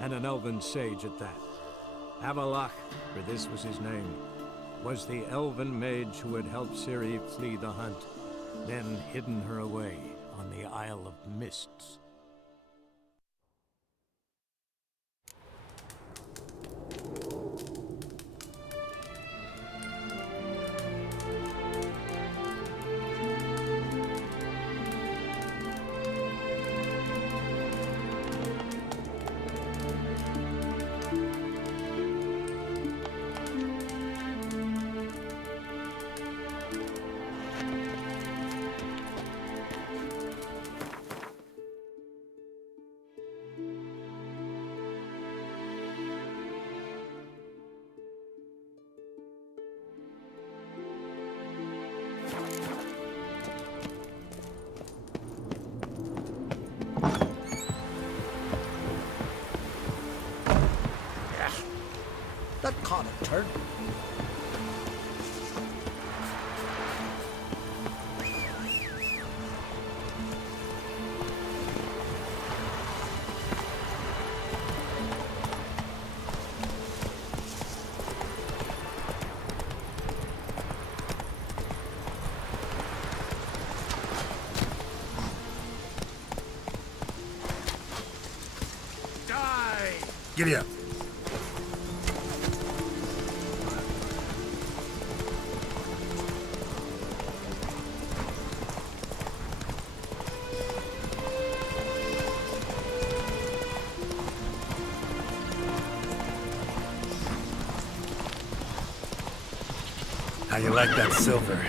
and an elven sage at that. Avalach, for this was his name, was the elven mage who had helped Ciri flee the hunt, then hidden her away on the Isle of Mists. That caught a turd. Die! Giddy up. How you like that silver?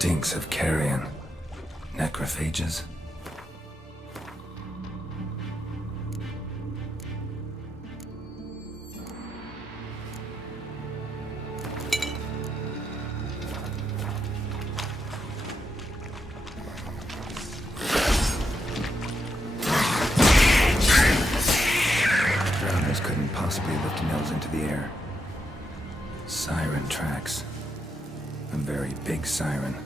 stinks of carrion. Necrophages? Drowners couldn't possibly lift nails into the air. Siren tracks. A very big siren.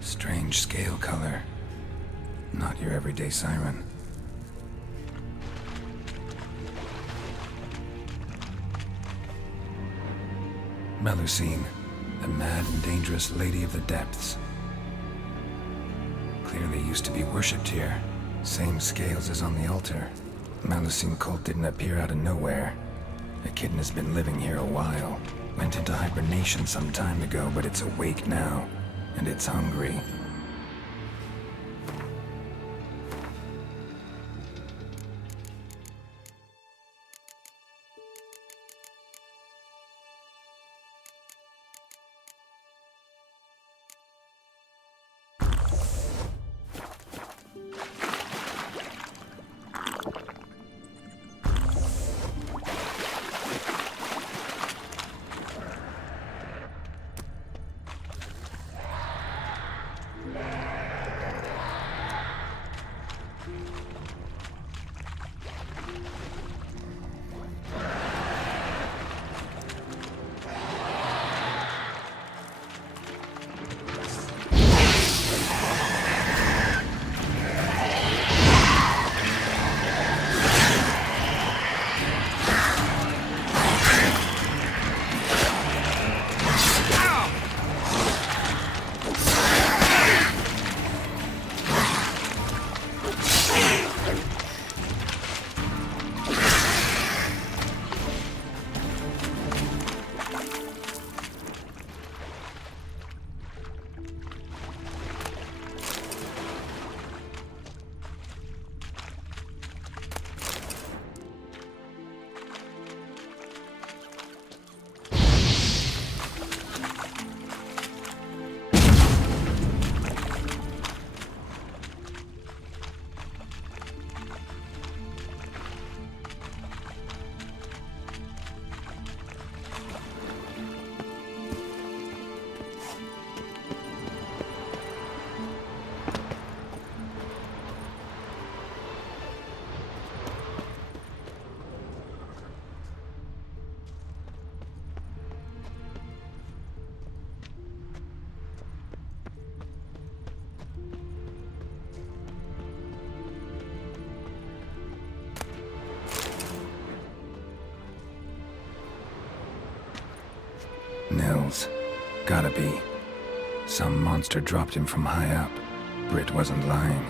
Strange scale color. Not your everyday siren. Melusine, the mad and dangerous lady of the depths. Clearly used to be worshipped here. Same scales as on the altar. Melusine cult didn't appear out of nowhere. The kitten has been living here a while. Went into hibernation some time ago, but it's awake now. And it's hungry. Nils. Gotta be. Some monster dropped him from high up. Britt wasn't lying.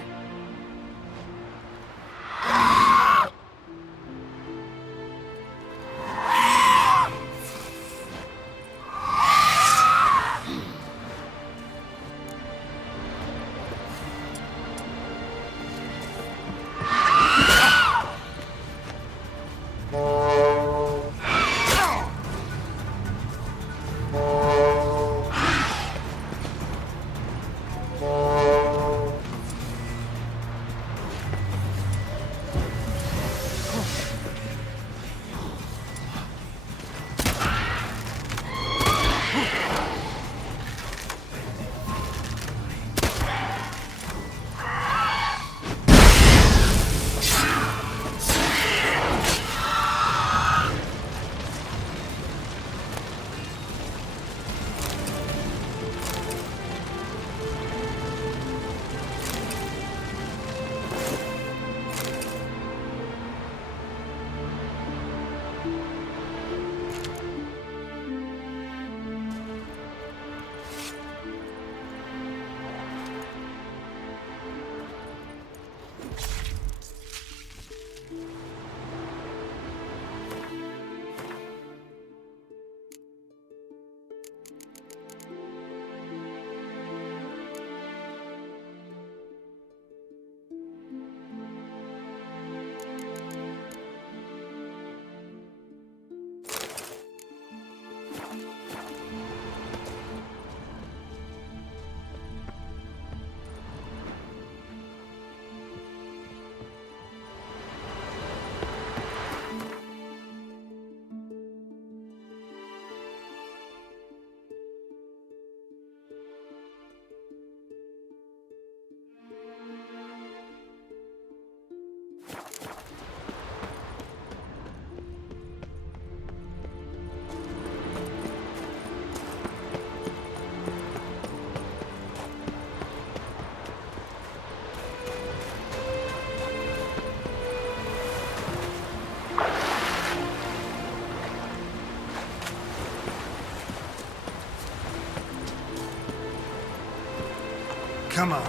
Come on.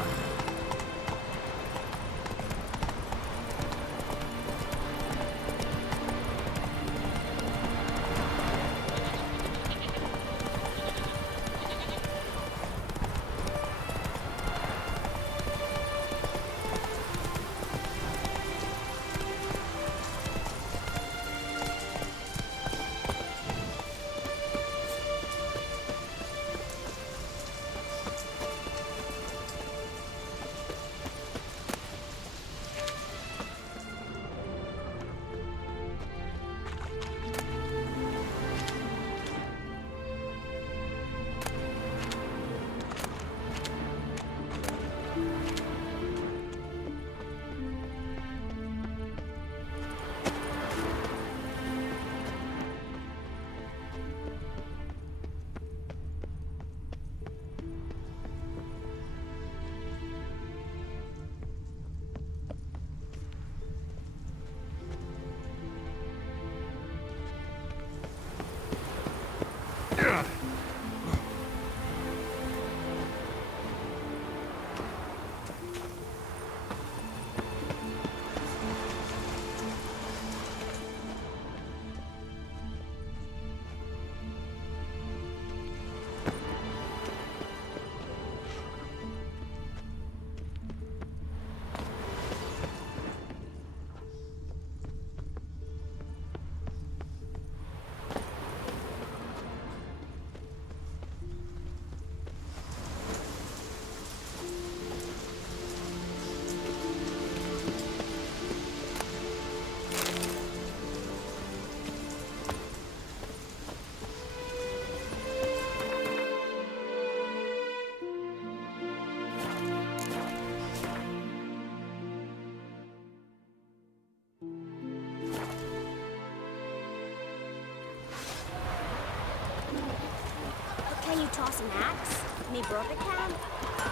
Can you toss an axe? Me broke a can?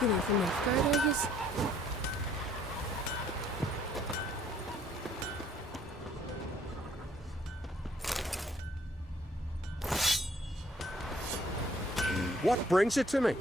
You mean from Nilfgaard, I guess? What brings it to me?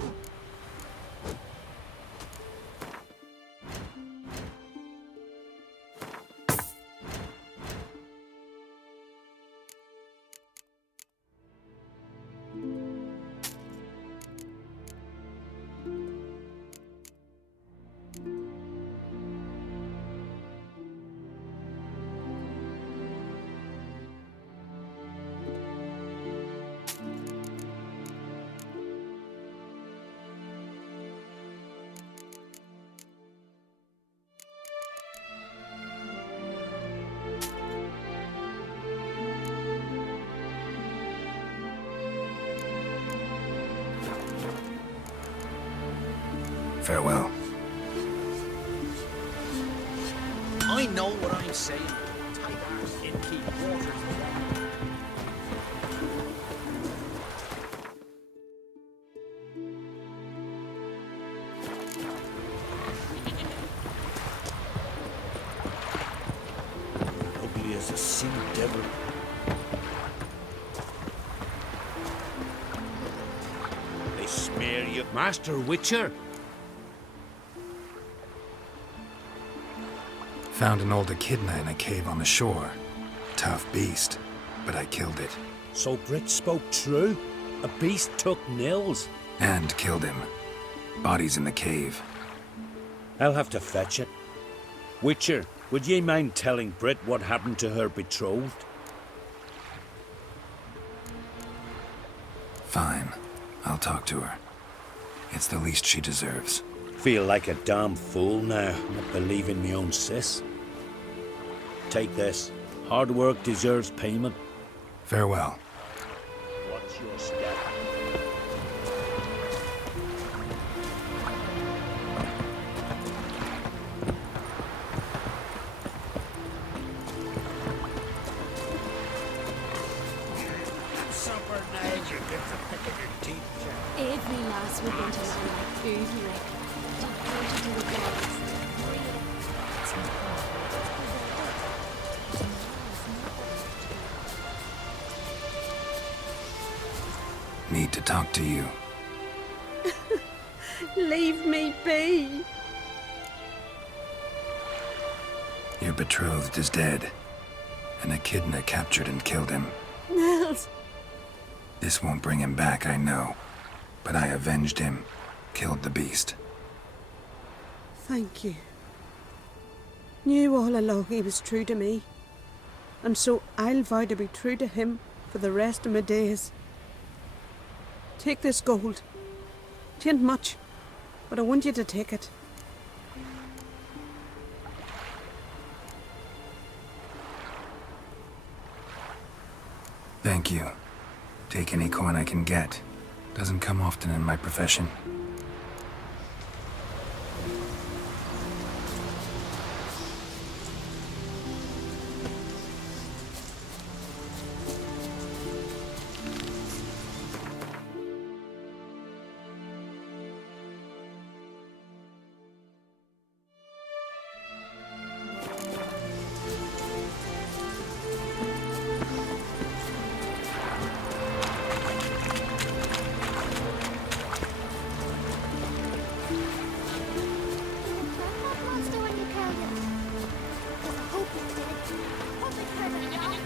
Farewell. I know what I'm saying. Tight arse in keep waters. Ugly as a sea devil. They smear you. Master Witcher. Found an old echidna in a cave on the shore. Tough beast, but I killed it. So Brit spoke true? A beast took Nils? And killed him. Body's in the cave. I'll have to fetch it. Witcher, would ye mind telling Brit what happened to her betrothed? Fine. I'll talk to her. It's the least she deserves. Feel like a damn fool now, not believing me own sis. Take this. Hard work deserves payment. Farewell. What's your step? Supper night, you get the pick of your teeth, Jack. Every last weekend to man like food, you reckon. Did go to do the guys. Need to talk to you. Leave me be. Your betrothed is dead. An echidna captured and killed him. Nils. This won't bring him back, I know. But I avenged him. Killed the beast. Thank you. Knew all along he was true to me. And so I'll vow to be true to him for the rest of my days. Take this gold. 'Tain't much, but I want you to take it. Thank you. Take any coin I can get. Doesn't come often in my profession. Monster when you killed him. I hope you did. Public prison yacht.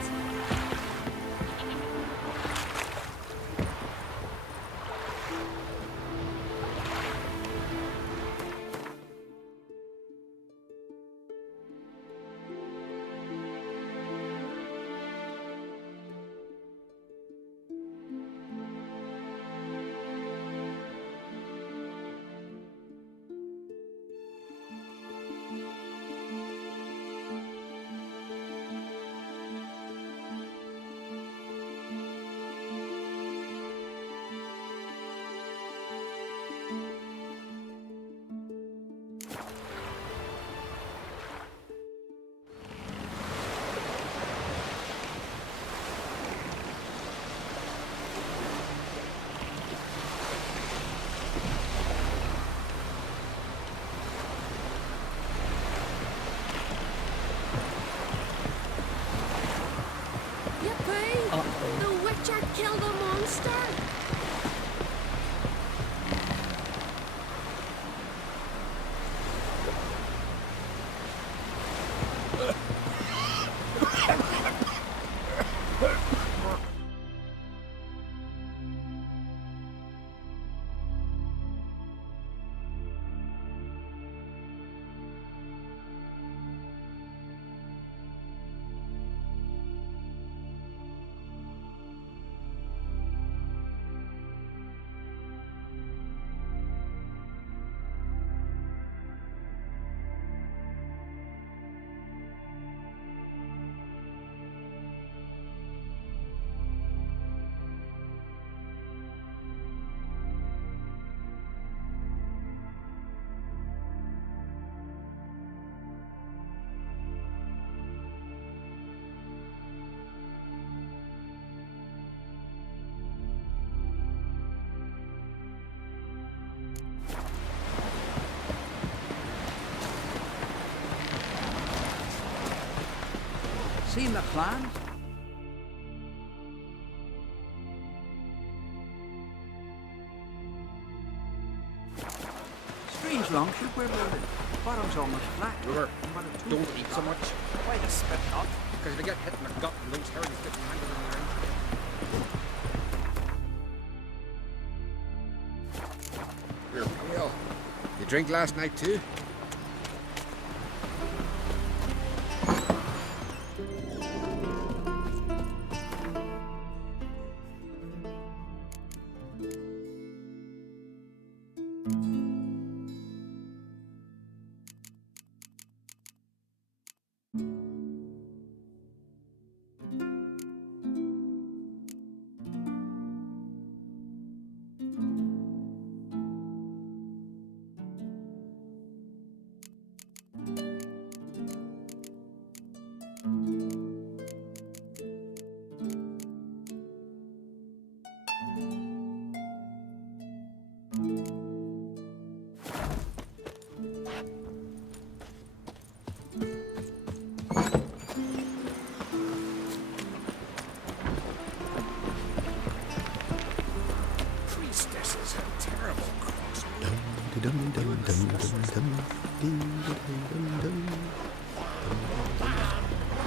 Yippee! The Witcher killed a monster! seen the plans? Strange longship we're building. Bottom's almost flat. River, But a two- don't eat so much. Why the spit not? Because if you get hit in the gut, and those herrings get tangled in your engine. You're pale. You drink last night too? Priestess is a terrible cross.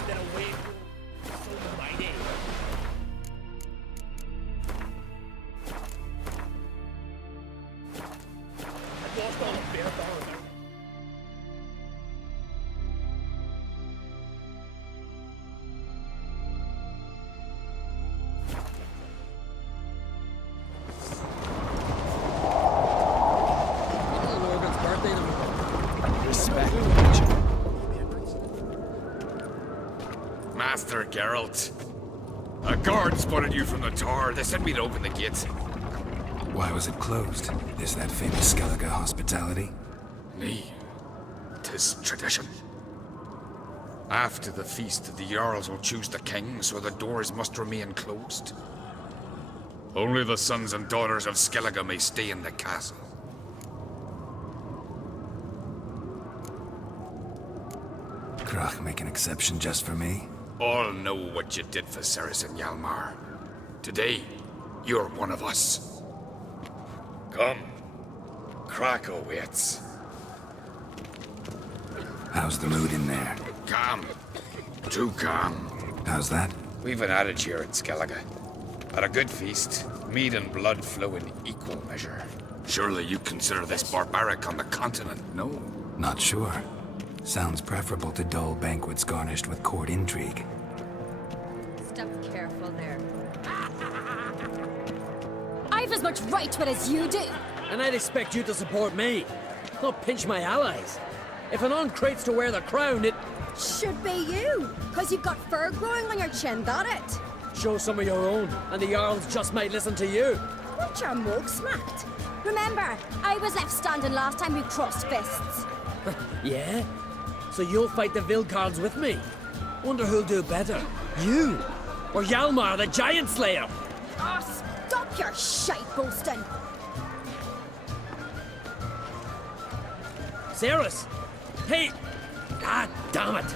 That away so mighty. I lost all the bear dollars. Little Morgan's birthday number. Respect. Master Geralt. A guard spotted you from the tower. They sent me to open the gate. Why was it closed? Is that famous Skellige hospitality? Nay, 'tis tradition. After the feast, the Jarls will choose the king, so the doors must remain closed. Only the sons and daughters of Skellige may stay in the castle. Krach make an exception just for me? All know what you did for Ceres and Hjalmar. Today, you're one of us. Come. Krakow waits. How's the mood in there? Calm. Too calm. How's that? We've an adage here in Skellige. At a good feast, mead and blood flow in equal measure. Surely you consider this barbaric on the continent, no? Not sure. Sounds preferable to dull banquets garnished with court intrigue. Step careful there. I've as much right to it as you do. And I'd expect you to support me, not pinch my allies. If an uncrate's to wear the crown, it... Should be you, because you've got fur growing on your chin, that it? Show some of your own, and the Jarls just might listen to you. Want your mug smacked? Remember, I was left standing last time we crossed fists. Yeah? So you'll fight the Vilcards with me? Wonder who'll do better, you or Hjalmar the Giant Slayer? Oh, stop your shite boasting. Ceres! Hey! God damn it!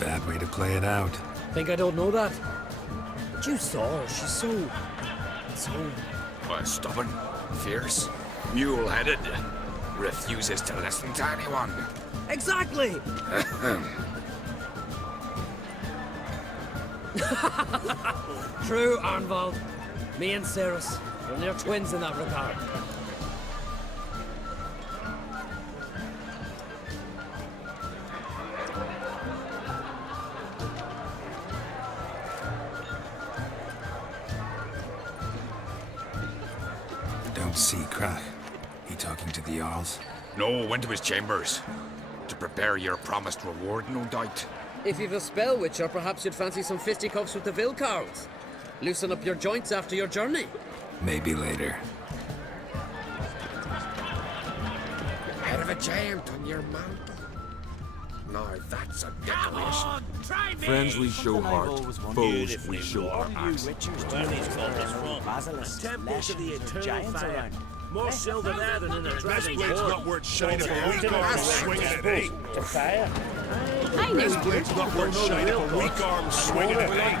Bad way to play it out. Think I don't know that? But you saw her, she's so... Stubborn, fierce, mule-headed, refuses to listen to anyone. Exactly! True, Arnvald. Me and Ceres, we're near twins in that regard. Don't see Krach. He talking to the Jarls? No, went to his chambers. To prepare your promised reward, no doubt. If you've a spell, Witcher, perhaps you'd fancy some fisticuffs with the Vilcards. Loosen up your joints after your journey. Maybe later. Head of a giant on your mantle. Now that's a decoration. Friends, we show heart. Foes, we show our axe. Temple to the eternal family. More silver there than in a dragon's blade's horn. not worth shining So for the weak continent arms is swinging it, eh? to fire. I knew This you blade's would. not worth shining for weak arms swinging it, eh?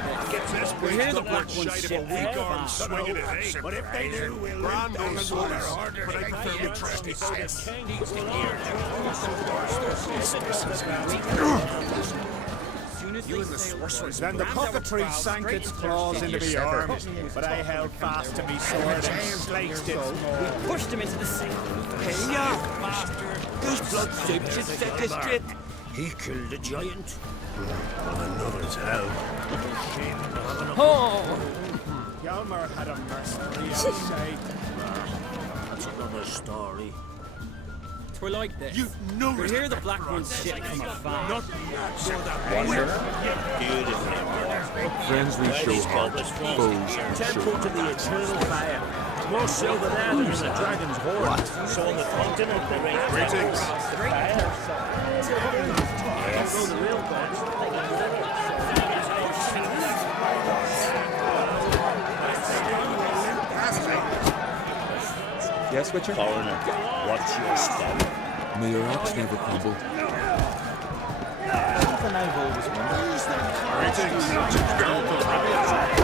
This hear blade's the not black worth ones shining shit for weak there. arms swinging it, eh? But if they do, we'll Brand live those down swords, harder. but I prefer my trusty axe. You and the sorceress. Then the cockatrice sank its claws into me arm, but I held fast to me sword and sliced its maw. Pushed him into the sea. Hey, ya, bastard! Whose blood soup should set this straight? He killed the giant. On another's hell. Oh! Hjalmar had a mercenary outside. That's another story. We're like this. You know We hear the black ones shit from afar. Not Wonder? Beautiful. Friends we show heart, foes we Temple show. to the eternal fire. More silver there than in the dragon's horn. So on the continent there ain't Greetings. fire. Yes. The real gods. Yes, Witcher? Foreigner, watch your step. May your axe never crumble.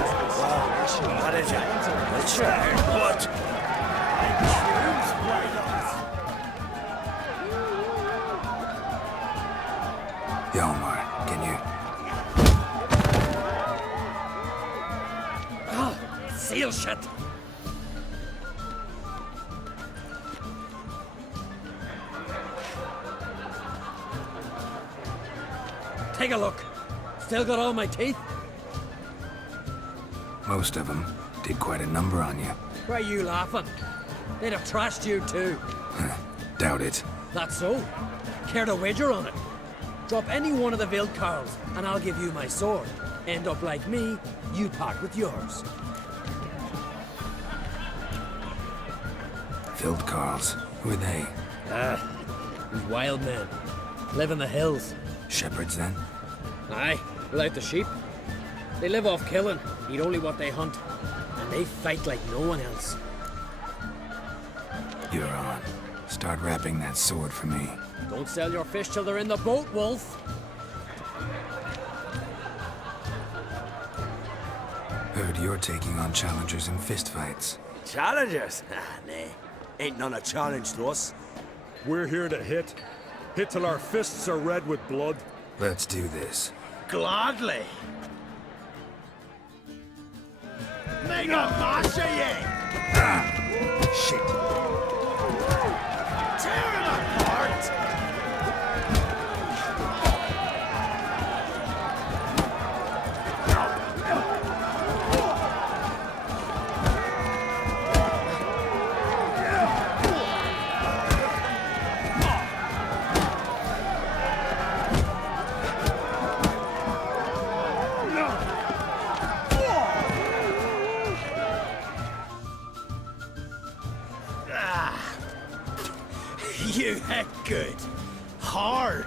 What is it? Witcher? What? Hjalmar, can you... Seal shut. Take a look. Still got all my teeth? Most of them did quite a number on you. Why are you laughing? They'd have trashed you too. Doubt it. That's so. Care to wager on it? Drop any one of the Wild Carls, and I'll give you my sword. End up like me, you part with yours. Field Carls. Who are they? These wild men. Live in the hills. Shepherds, then? Aye, without the sheep. They live off killing, eat only what they hunt. And they fight like no one else. You're on. Start wrapping that sword for me. Don't sell your fish till they're in the boat, Wolf. Heard you're taking on challengers in fistfights. Challengers? Nay. Ain't none a challenge to us. We're here to hit. Hit till our fists are red with blood. Let's do this. Gladly. Mega Masha, Shit. Tear him apart! You heck good. Hard.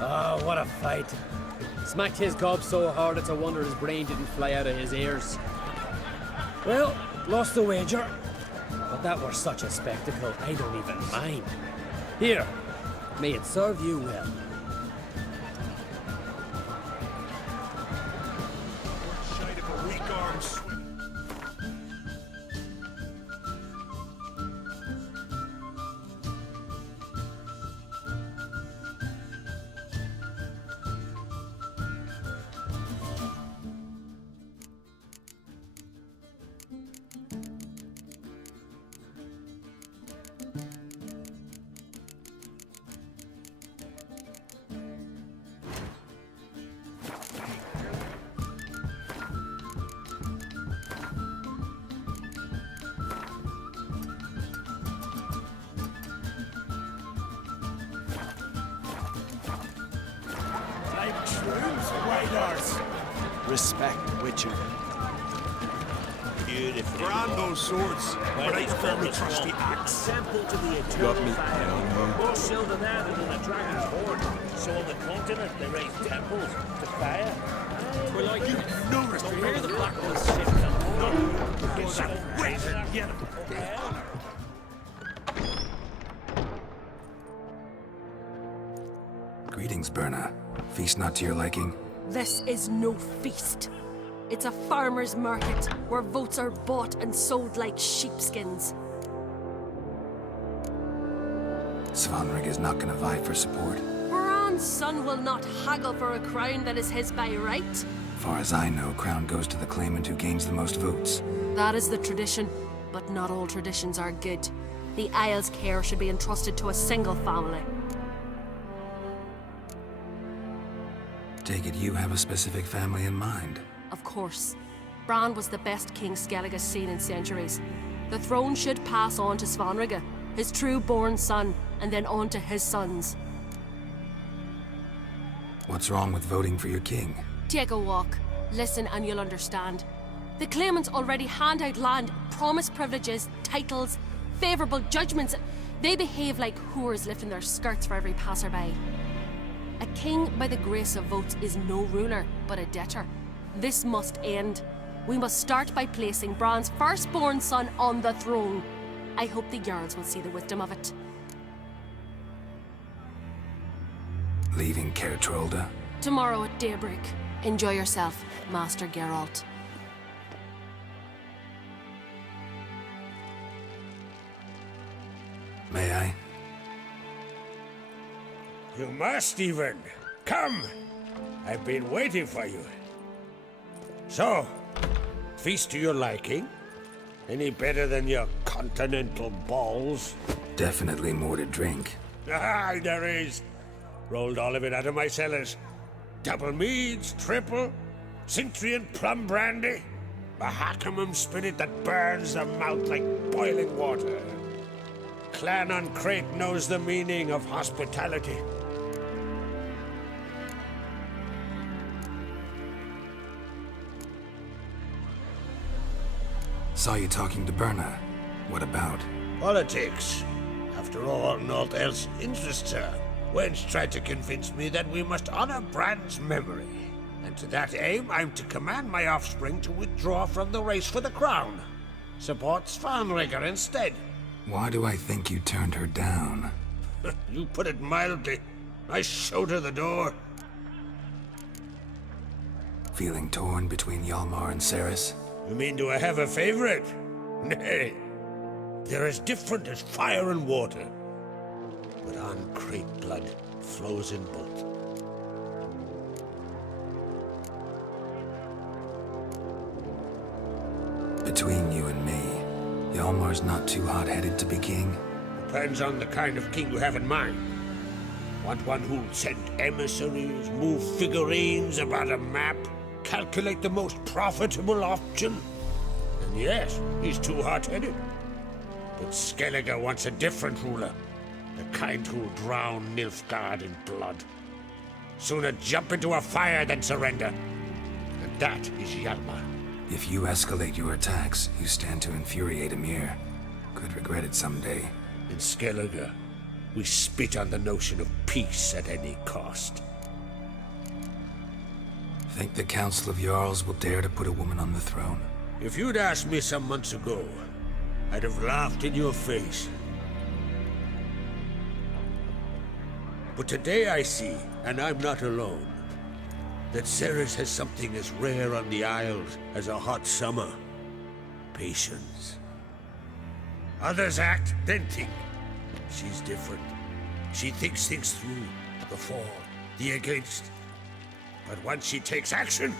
Oh, what a fight. Smacked his gob so hard it's a wonder his brain didn't fly out of his ears. Well, lost the wager. But that were such a spectacle, I don't even mind. Here, may it serve you well. Shite if a weak arm swing. Respect, Witcher. Beautiful. Brand those swords, but I prefer my trusty axe. Temple to the eternal me, fire. More silver there than in a dragon's horn. So on the continent, they raise temples to fire. Well, like you noticed Don't hear the black ones shit. Greetings, Berna. Feast not to your liking? This is no feast. It's a farmer's market where votes are bought and sold like sheepskins. Svanrig is not gonna vie for support. Bran's son will not haggle for a crown that is his by right. Far as I know, crown goes to the claimant who gains the most votes. That is the tradition, but not all traditions are good. The Isle's care should be entrusted to a single family. Take it you have a specific family in mind. Of course. Bran was the best king Skellig has seen in centuries. The throne should pass on to Svanrige, his true-born son, and then on to his sons. What's wrong with voting for your king? Take a walk. Listen and you'll understand. The claimants already hand out land, promise privileges, titles, favourable judgments. They behave like whores lifting their skirts for every passerby. A king by the grace of votes is no ruler, but a debtor. This must end. We must start by placing Bran's firstborn son on the throne. I hope the Jarls will see the wisdom of it. Leaving Caer Trolda? Tomorrow at daybreak. Enjoy yourself, Master Geralt. May I? You must, Stephen. Come! I've been waiting for you. So, feast to your liking? Any better than your continental balls? Definitely more to drink. Ah, there is. Rolled all of it out of my cellars. Double meads, triple, Cintrian plum brandy, a Hackamum spirit that burns the mouth like boiling water. Clan on Crate knows the meaning of hospitality. Saw you talking to Berna. What about? Politics. After all, naught else interests her. Wench tried to convince me that we must honor Bran's memory. And to that aim, I'm to command my offspring to withdraw from the race for the crown. Support Svanrigger instead. Why do I think you turned her down? You put it mildly. I showed her the door. Feeling torn between Hjalmar and Cerys? You mean do I have a favorite? Nay. They're as different as fire and water. But on Crate blood flows in both. Between you and me, Hjalmar's not too hot-headed to be king? Depends on the kind of king you have in mind. Want one who'll send emissaries, move figurines about a map, calculate the most profitable option? And yes, he's too hot-headed. But Skelliger wants a different ruler. The kind who'll drown Nilfgaard in blood. Sooner jump into a fire than surrender. And that is Hjalmar. If you escalate your attacks, you stand to infuriate Emir. Could regret it someday. In Skelliger, we spit on the notion of peace at any cost. Think the Council of Jarls will dare to put a woman on the throne? If you'd asked me some months ago, I'd have laughed in your face. But today I see, and I'm not alone, that Cerys has something as rare on the Isles as a hot summer. Patience. Others act, then think. She's different. She thinks things through. The for, the against. But once she takes action,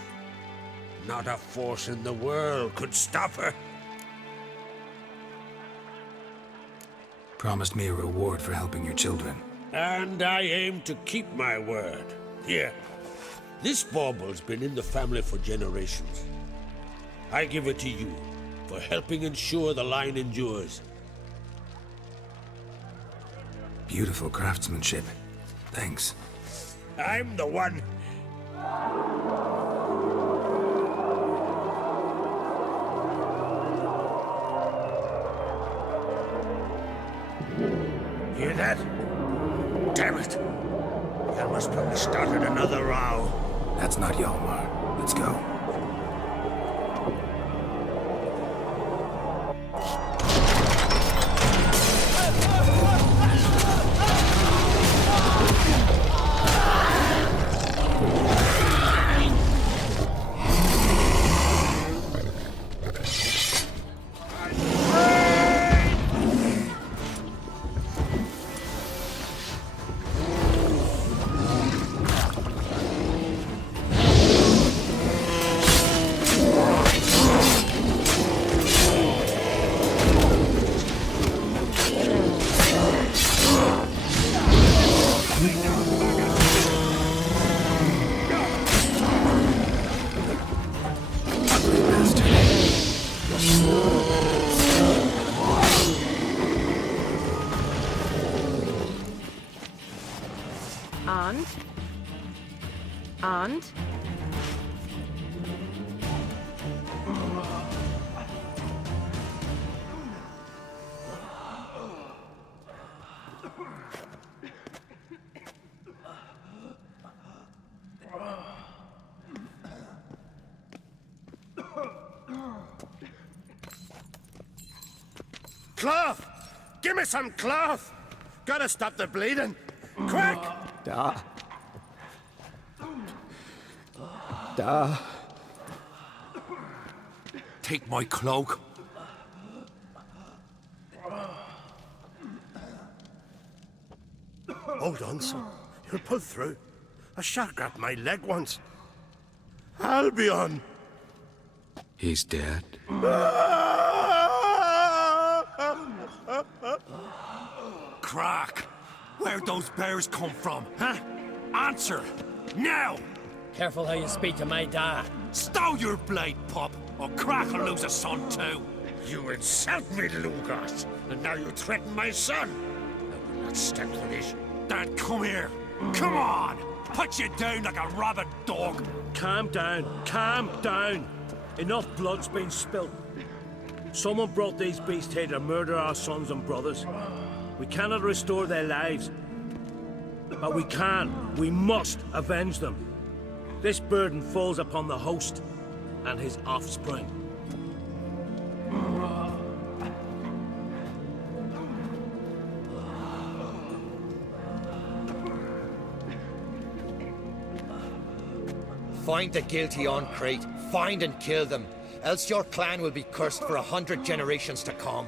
not a force in the world could stop her. Promised me a reward for helping your children. And I aim to keep my word. Here, this bauble's been in the family for generations. I give it to you for helping ensure the line endures. Beautiful craftsmanship. Thanks. I'm the one. Hear that? Damn it! Hjalmar Must probably started another row. That's not Hjalmar. Let's go. And? Cloth! Give me some cloth! Gotta stop the bleeding! Quick! Da. Da. Take my cloak. Hold on, son. You'll pull through. A shark grabbed my leg once. Albion! He's dead. Crack! Where'd those bears come from, huh? Answer! Now! Careful how you speak to my dad. Stow your blade, pup, or Crack will lose a son too. You insult me, Lucas, and now you threaten my son. I will not stand for this. Dan, come here. Come on! Put you down like a rabid dog. Calm down. Calm down. Enough blood's been spilt. Someone brought these beasts here to murder our sons and brothers. We cannot restore their lives. But we can. We must avenge them. This burden falls upon the host and his offspring. Find the guilty on Crate. Find and kill them. Else your clan will be cursed for 100 generations to come.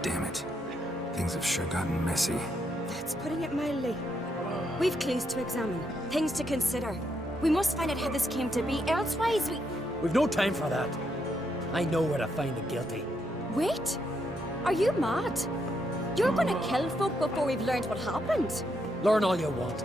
Damn it. Things have sure gotten messy. That's putting it mildly. We've clues to examine, things to consider. We must find out how this came to be, elsewise We've no time for that. I know where to find the guilty. Wait! Are you mad? You're gonna kill folk before we've learned what happened? Learn all you want.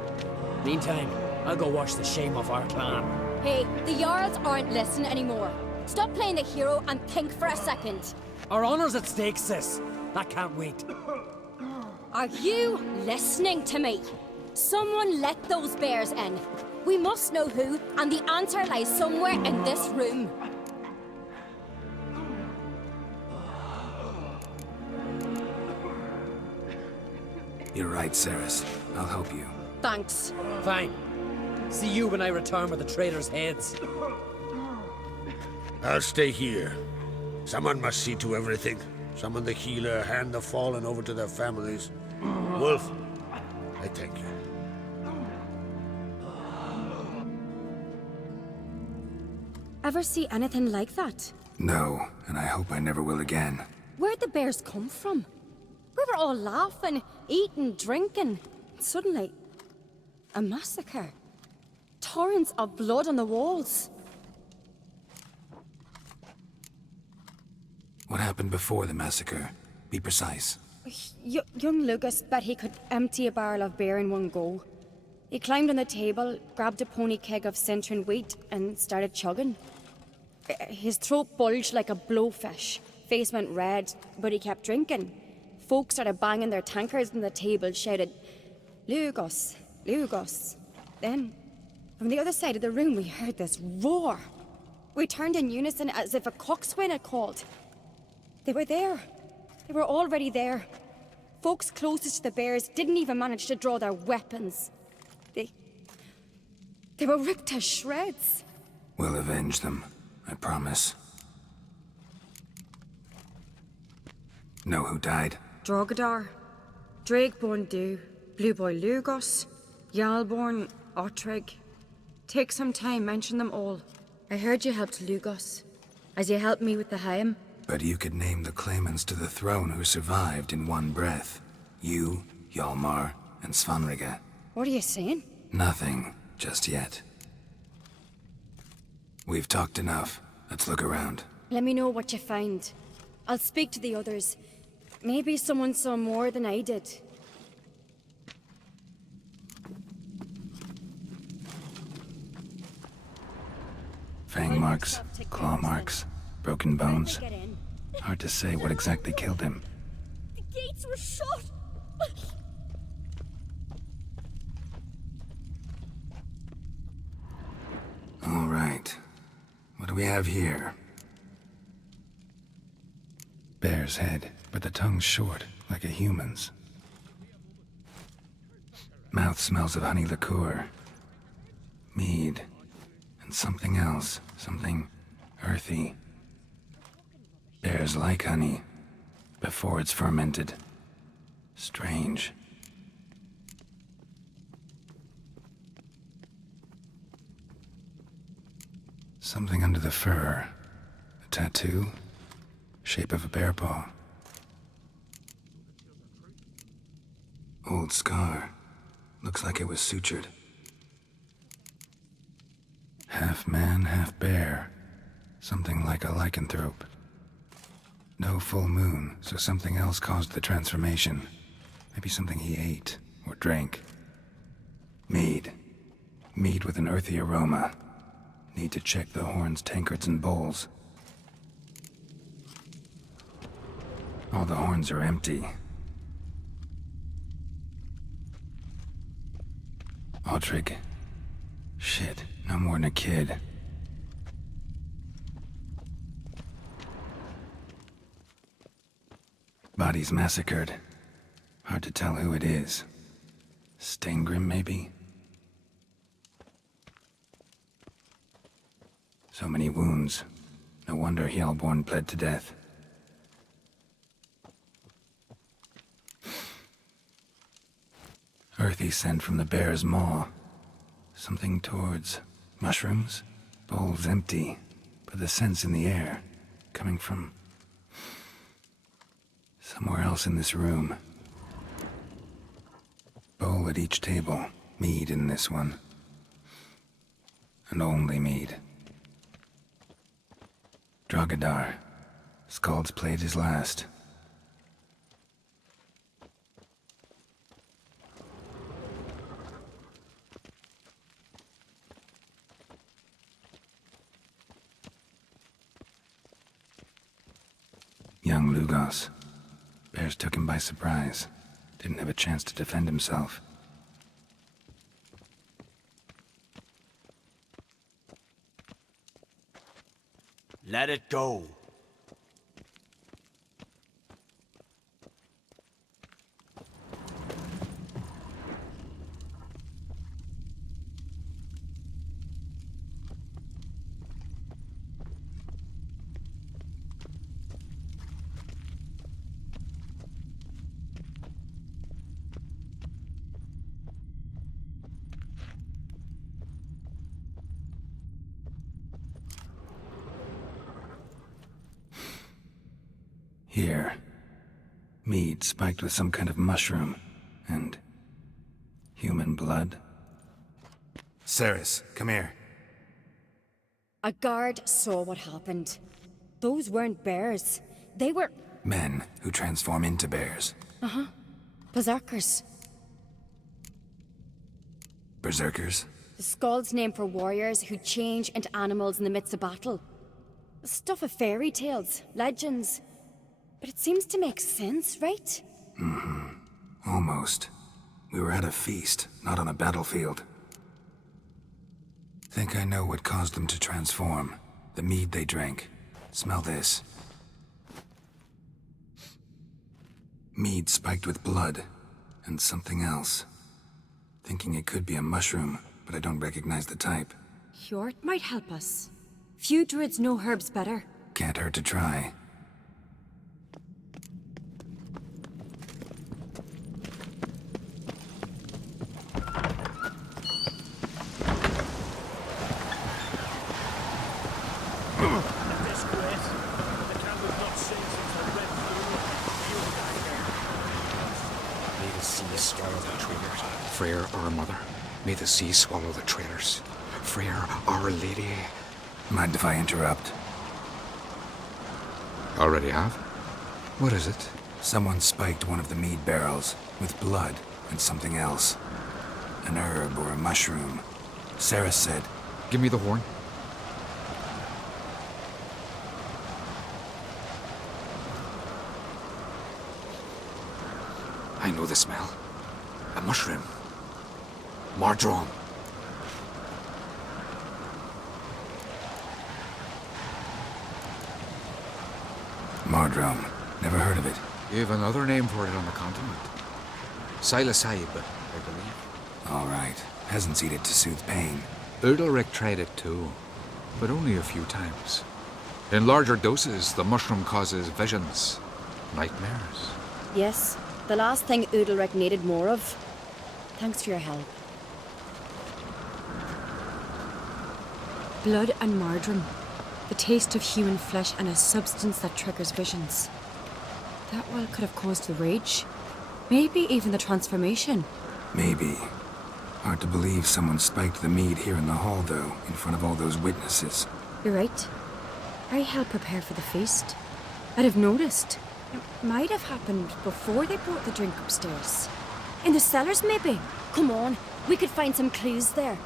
Meantime, I'll go wash the shame off our clan. Hey, the Jarls aren't listening anymore. Stop playing the hero and think for a second. Our honor's at stake, sis. I can't wait. Are you listening to me? Someone let those bears in. We must know who, and the answer lies somewhere in this room. You're right, Ceres. I'll help you. Thanks. Fine. See you when I return with the traitors' heads. I'll stay here. Someone must see to everything. Summon the healer, hand the fallen over to their families. Wolf, I thank you. Ever see anything like that? No, and I hope I never will again. Where'd the bears come from? We were all laughing, eating, drinking. Suddenly, a massacre. Torrents of blood on the walls. What happened before the massacre? Be precise. Young Lucas bet he could empty a barrel of beer in one go. He climbed on the table, grabbed a pony keg of Cintron wheat, and started chugging. His throat bulged like a blowfish. Face went red, but he kept drinking. Folks started banging their tankards on the table, shouted, "Lugos, Lugos." Then, From the other side of the room, we heard this roar. We turned in unison as if a coxswain had called. They were there. They were already there. Folks closest to the bears didn't even manage to draw their weapons. They were ripped to shreds. We'll avenge them, I promise. Know who died? Drogadar, Drakeborn Du, Blue Boy Lugos, Yalborn, Ottrig. Take some time, mention them all. I heard you helped Lugos, as you helped me with the Haim. But you could name the claimants to the throne who survived in one breath. You, Hjalmar, and Svanrige. What are you saying? Nothing, just yet. We've talked enough. Let's look around. Let me know what you find. I'll speak to the others. Maybe someone saw more than I did. Fang marks, claw marks, broken bones. Hard to say what exactly killed him. The gates were shut! All right. What do we have here? Bear's head, but the tongue's short, like a human's. Mouth smells of honey liqueur. Mead. And something else. Something earthy. Bears like honey, before it's fermented. Strange. Something under the fur. A tattoo? Shape of a bear paw. Old scar. Looks like it was sutured. Half man, half bear. Something like a lycanthrope. No full moon, so something else caused the transformation. Maybe something he ate or drank. Mead. Mead with an earthy aroma. Need to check the horns, tankards, and bowls. All the horns are empty. Ottrig. Shit, no more than a kid. Bodies massacred. Hard to tell who it is. Stengrim, maybe? So many wounds. No wonder Hjalborn bled to death. Earthy scent from the bear's maw. Something towards mushrooms? Bowl's empty, but the scent's in the air. Coming from somewhere else in this room. Bowl at each table. Mead in this one. And only mead. Drogadar. Skald's played his last. Young Lugos. Bears took him by surprise. Didn't have a chance to defend himself. Let it go. Here. Mead spiked with some kind of mushroom. And human blood. Ceres, come here. A guard saw what happened. Those weren't bears. They were... Men who transform into bears. Uh-huh. Berserkers. Berserkers? The Skald's name for warriors who change into animals in the midst of battle. Stuff of fairy tales, legends. But it seems to make sense, right? Mm-hmm. Almost. We were at a feast, not on a battlefield. Think I know what caused them to transform. The mead they drank. Smell this. Mead spiked with blood. And something else. Thinking it could be a mushroom, but I don't recognize the type. Hjort might help us. Few druids know herbs better. Can't hurt to try. Freyr, our mother. May the sea swallow the traitors. Freyr, our lady. Mind if I interrupt? Already have? What is it? Someone spiked one of the mead barrels with blood and something else. An herb or a mushroom. Sarah said... Give me the horn. I know the smell. A mushroom. Mardrome. Mardrome. Never heard of it. You have another name for it on the continent. Psilocybe, I believe. All right. Peasants eat it to soothe pain. Udalric tried it too, but only a few times. In larger doses, the mushroom causes visions, nightmares. Yes, the last thing Udalric needed more of. Thanks for your help. Blood and mardrome. The taste of human flesh and a substance that triggers visions. That well could have caused the rage. Maybe even the transformation. Maybe. Hard to believe someone spiked the mead here in the hall, though, in front of all those witnesses. You're right. I helped prepare for the feast. I'd have noticed. It might have happened before they brought the drink upstairs. In the cellars, maybe? Come on, we could find some clues there.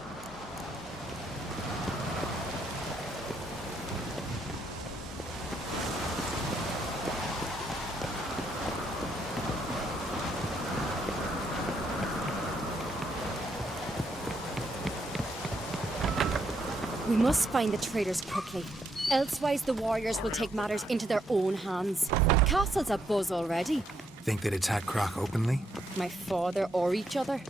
We must find the traitors quickly. Elsewise, the warriors will take matters into their own hands. The castle's abuzz already. Think they'd attack Croc openly? My father or each other.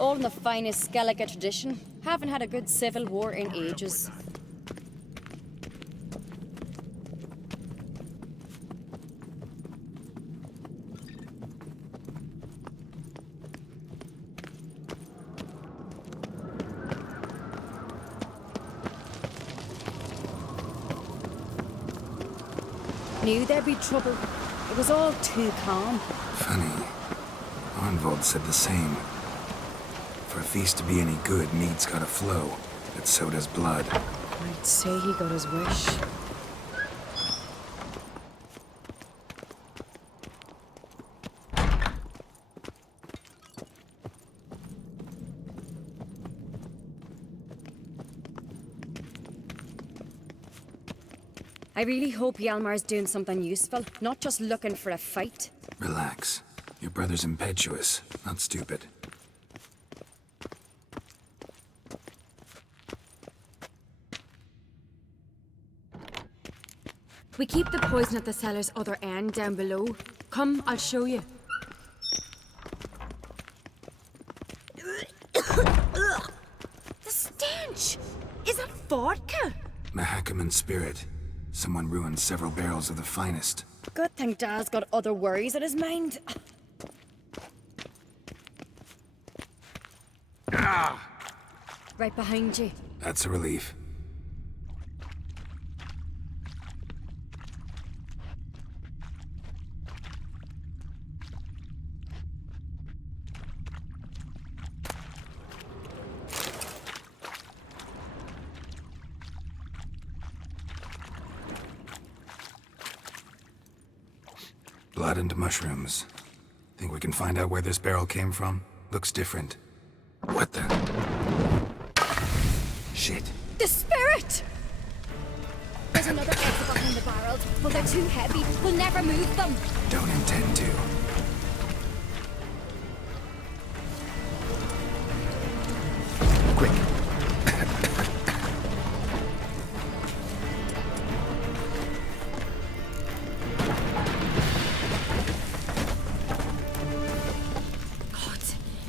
All in the finest Skellige tradition. Haven't had a good civil war in ages. Knew there'd be trouble. It was all too calm. Funny. Arnvold said the same. For a feast to be any good, mead's gotta flow, but so does blood. I'd say he got his wish. I really hope Hjalmar's doing something useful, not just looking for a fight. Relax. Your brother's impetuous, not stupid. We keep the poison at the cellar's other end down below. Come, I'll show you. The stench! Is that vodka? Mahakaman spirit. Someone ruined several barrels of the finest. Good thing Dad's got other worries in his mind. Right behind you. That's a relief. Blood and mushrooms. Think we can find out where this barrel came from? Looks different. What the? Shit. The spirit! There's another exit behind the barrels, but they're too heavy. We'll never move them. Don't intend to. Quick.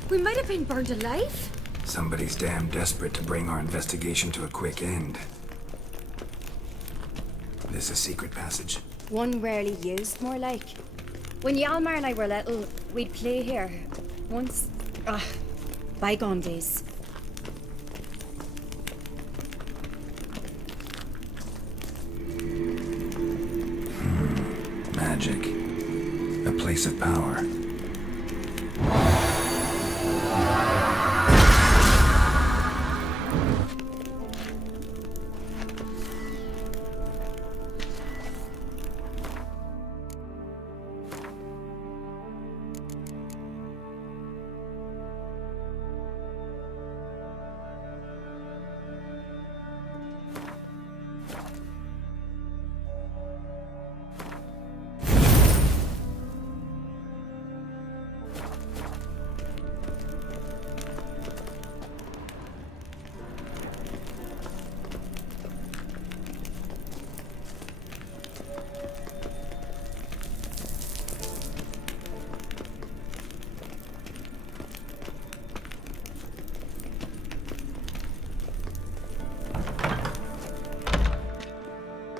We might have been burned alive. Somebody's damn desperate to bring our investigation to a quick end. This a secret passage? One rarely used, more like. When Yalmar and I were little, we'd play here. Once. Bygone days. Magic. A place of power.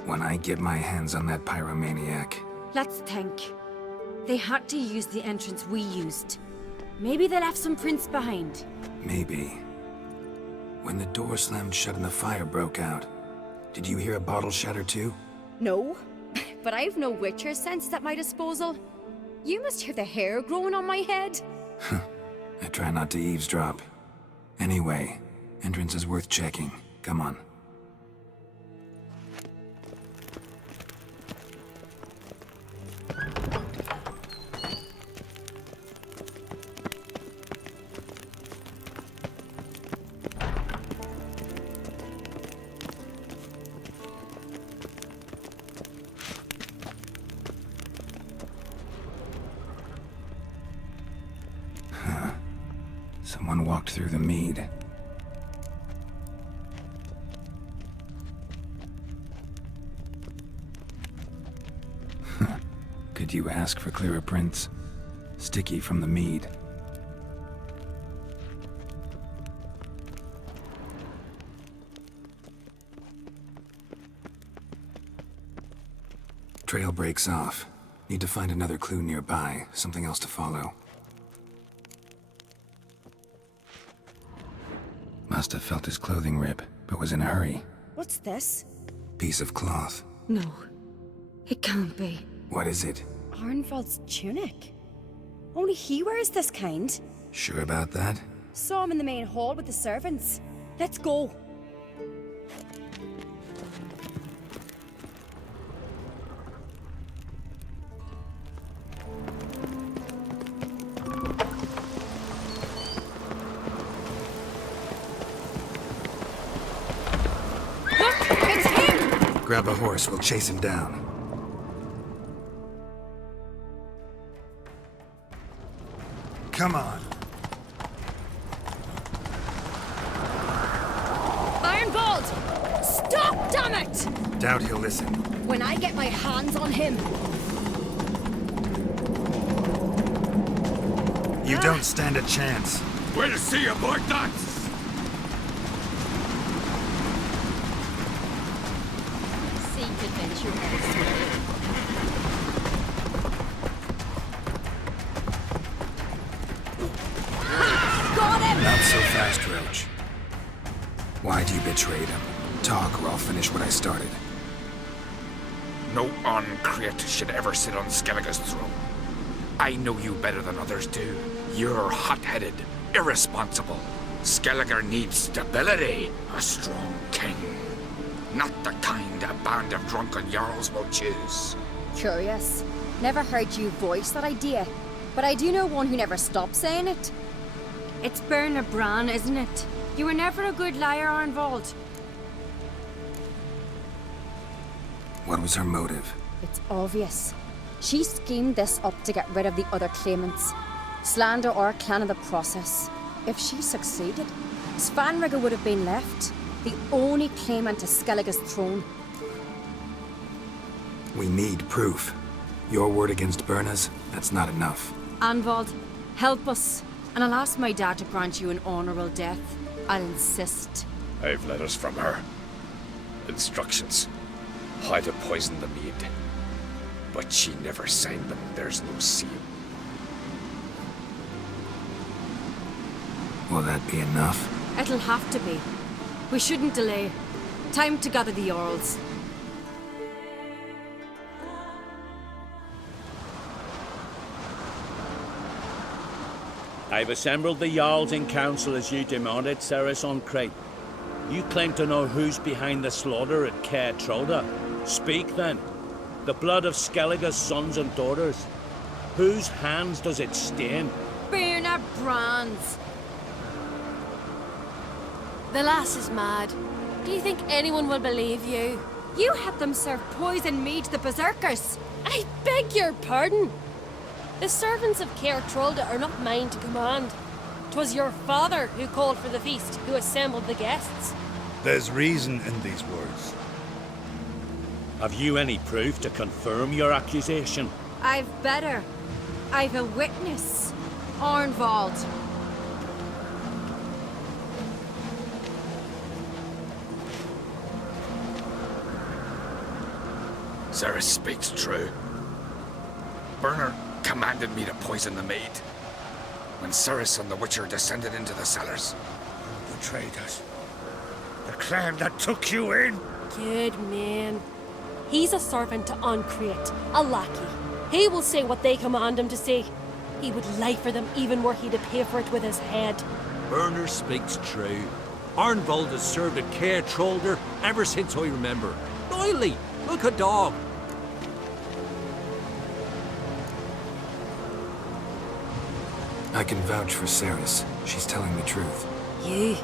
When I get my hands on that pyromaniac. Let's think. They had to use the entrance we used. Maybe they left some prints behind. Maybe. When the door slammed shut and the fire broke out, did you hear a bottle shatter too? No, but I've no Witcher sense at my disposal. You must hear the hair growing on my head. I try not to eavesdrop. Anyway, entrance is worth checking. Come on. Someone walked through the mead. Could you ask for clearer prints? Sticky from the mead. Trail breaks off. Need to find another clue nearby, something else to follow. Must have felt his clothing rip, but was in a hurry. What's this? Piece of cloth. No, it can't be. What is it? Arnvald's tunic. Only he wears this kind. Sure about that? Saw him in the main hall with the servants. Let's go. Grab a horse, we'll chase him down. Come on. Ironbolt! Stop, damn it! Doubt he'll listen. When I get my hands on him. You don't stand a chance. We'll see about that! Got him! Not so fast, Roach. Why'd you betray them? Talk or I'll finish what I started. No Uncreate should ever sit on Skellige's throne. I know you better than others do. You're hot-headed, irresponsible. Skellige needs stability, a strong king. Not the kind a band of drunken jarls will choose. Curious. Never heard you voice that idea, but I do know one who never stops saying it. It's Berna Bran, isn't it? You were never a good liar, Arnvald. What was her motive? It's obvious. She schemed this up to get rid of the other claimants. Slander our clan in the process. If she succeeded, Svanrige would have been left, the only claimant to Skellige's throne. We need proof. Your word against Berna's, that's not enough. Arnvald, help us. And I'll ask my dad to grant you an honourable death. I'll insist. I've letters from her. Instructions. How to poison the mead. But she never signed them. There's no seal. Will that be enough? It'll have to be. We shouldn't delay. Time to gather the Jarls. I've assembled the Jarls in council as you demanded, Ceres on Crate. You claim to know who's behind the slaughter at Caer Trolda. Speak then. The blood of Skellige's sons and daughters. Whose hands does it stain? Birna Brand's. The lass is mad. Do you think anyone will believe you? You had them serve poison mead to the berserkers. I beg your pardon. The servants of Caer Trolda are not mine to command. 'Twas your father who called for the feast, who assembled the guests. There's reason in these words. Have you any proof to confirm your accusation? I've better. I've a witness. Arnvald. Ceres speaks true. Burner commanded me to poison the maid. When Ceres and the Witcher descended into the cellars. Betrayed us. The clan that took you in. Good man. He's a servant to Ancrate, a lackey. He will say what they command him to say. He would lie for them even were he to pay for it with his head. Burner speaks true. Arnvald has served at Caer Trolder ever since I remember. Oily, like a dog. I can vouch for Ceres. She's telling the truth. You?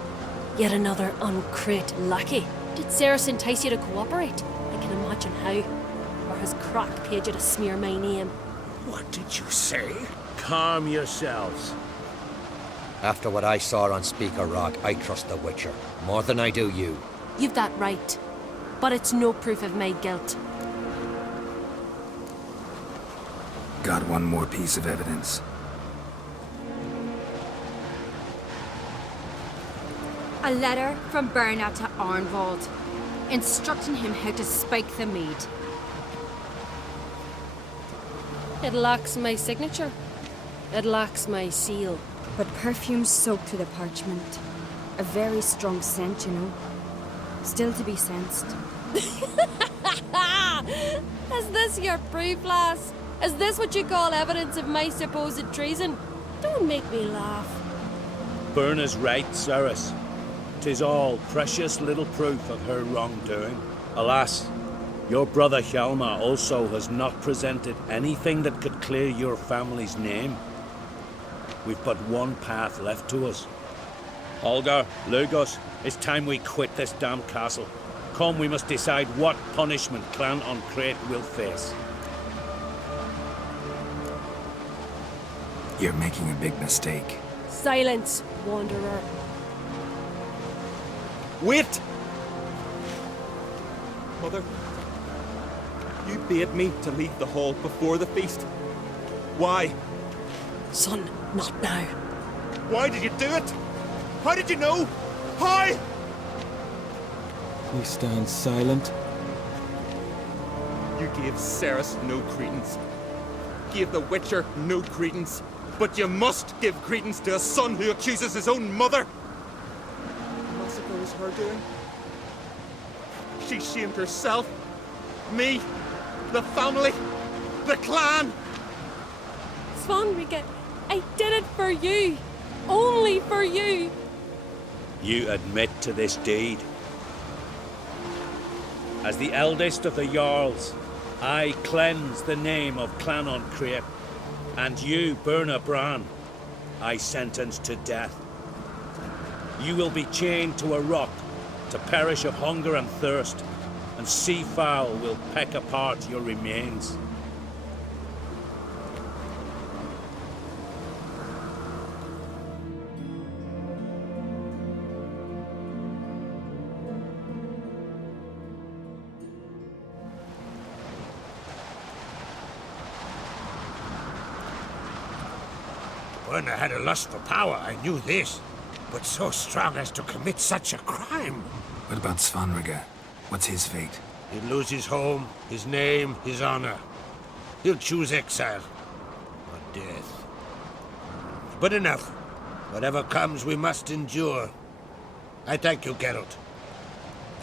Yet another Ancrate lackey. Did Ceres entice you to cooperate? I can imagine how. Or has Croc paid you to smear my name? What did you say? Calm yourselves. After what I saw on Speaker Rock, I trust the Witcher. More than I do you. You've that right. But it's no proof of my guilt. Got one more piece of evidence. A letter from Birna to Arnvald, instructing him how to spike the mead. It lacks my signature. It lacks my seal. But perfume soaked through the parchment. A very strong scent, you know. Still to be sensed. Is this your proof, lass? Is this what you call evidence of my supposed treason? Don't make me laugh. Birna's right, Ceres. 'Tis all precious little proof of her wrongdoing. Alas, your brother Hjalmar also has not presented anything that could clear your family's name. We've but one path left to us. Holger, Lugos, it's time we quit this damn castle. Come, we must decide what punishment Clan Ancrate will face. You're making a big mistake. Silence, wanderer. Wait! Mother, you bade me to leave the hall before the feast. Why? Son, not now. Why did you do it? How did you know? How? He stands silent. You gave Ceres no credence. Gave the Witcher no credence. But you must give credence to a son who accuses his own mother. Massacre was her doing. She shamed herself, me, the family, the clan. Svanrika, I did it for you. Only for you. You admit to this deed. As the eldest of the Jarls, I cleanse the name of Clan Ancrate, and you, Birna Bran, I sentence to death. You will be chained to a rock to perish of hunger and thirst, and sea fowl will peck apart your remains. When I had a lust for power, I knew this. But so strong as to commit such a crime. What about Svanrige? What's his fate? He'll lose his home, his name, his honor. He'll choose exile. Or death. But enough. Whatever comes, we must endure. I thank you, Geralt.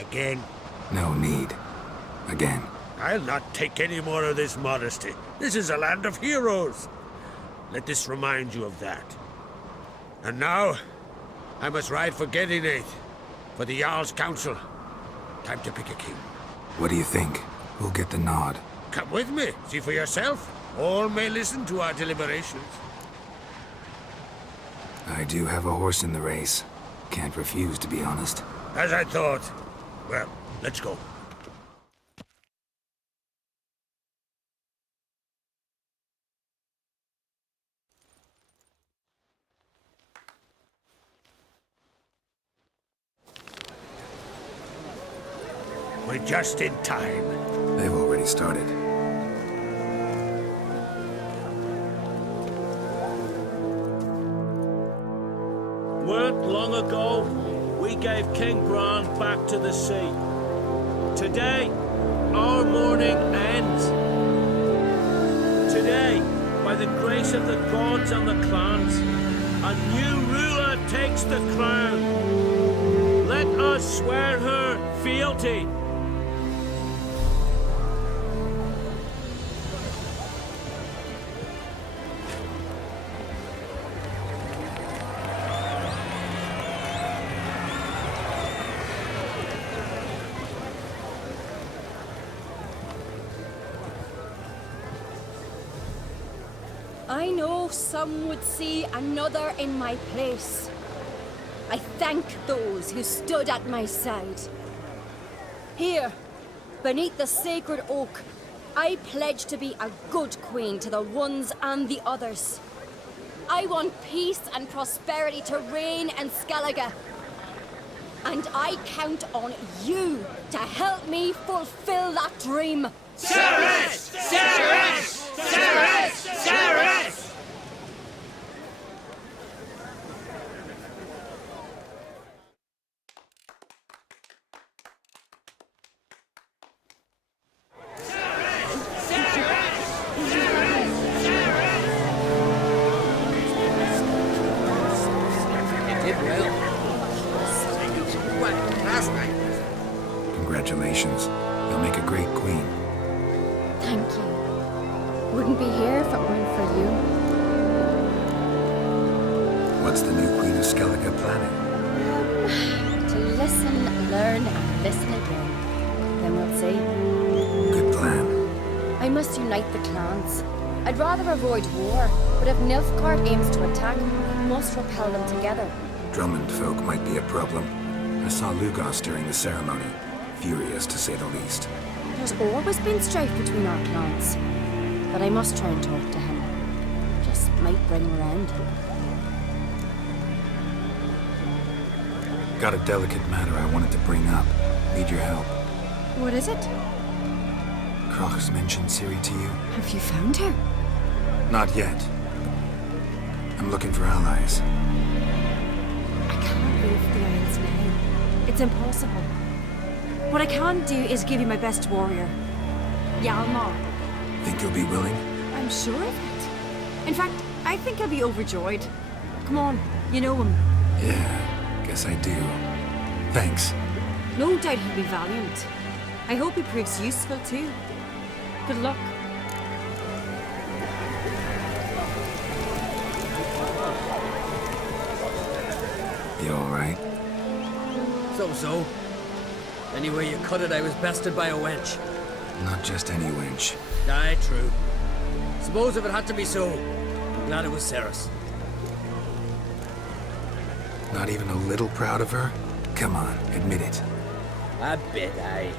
Again. No need. Again. I'll not take any more of this modesty. This is a land of heroes. Let this remind you of that. And now, I must ride for Gedinath, for the Jarl's Council. Time to pick a king. What do you think? Who'll get the nod? Come with me, see for yourself. All may listen to our deliberations. I do have a horse in the race. Can't refuse, to be honest. As I thought. Well, let's go. We're just in time. They've already started. Weren't long ago, we gave King Bran back to the sea. Today, our mourning ends. Today, by the grace of the gods and the clans, a new ruler takes the crown. Let us swear her fealty. I know some would see another in my place. I thank those who stood at my side. Here, beneath the sacred oak, I pledge to be a good queen to the ones and the others. I want peace and prosperity to reign in Skellige. And I count on you to help me fulfill that dream. Cerys! Cerys! Cerys! Cerys! Congratulations. You'll make a great queen. Thank you. Wouldn't be here if it weren't for you. What's the new Queen of Skellige planning? To listen, learn, and listen again. Then we'll see. Good plan. I must unite the clans. I'd rather avoid war, but if Nilfgaard aims to attack, we must repel them together. Drummond folk might be a problem. I saw Lugos during the ceremony. Furious, to say the least. There's always been strife between our clans. But I must try and talk to him. Just might bring him around. Got a delicate matter I wanted to bring up. Need your help. What is it? Croc's mentioned Ciri to you? Have you found her? Not yet. I'm looking for allies. I can't leave the Isles now. It's impossible. What I can do is give you my best warrior, Hjalmar. Think you'll be willing? I'm sure of it. In fact, I think he'll be overjoyed. Come on, you know him. Yeah, guess I do. Thanks. No doubt he'll be valiant. I hope he proves useful too. Good luck. You alright? So. Any way you cut it, I was bested by a wench. Not just any wench. Aye, true. Suppose if it had to be so, I'm glad it was Cerys. Not even a little proud of her? Come on, admit it. A bit, aye.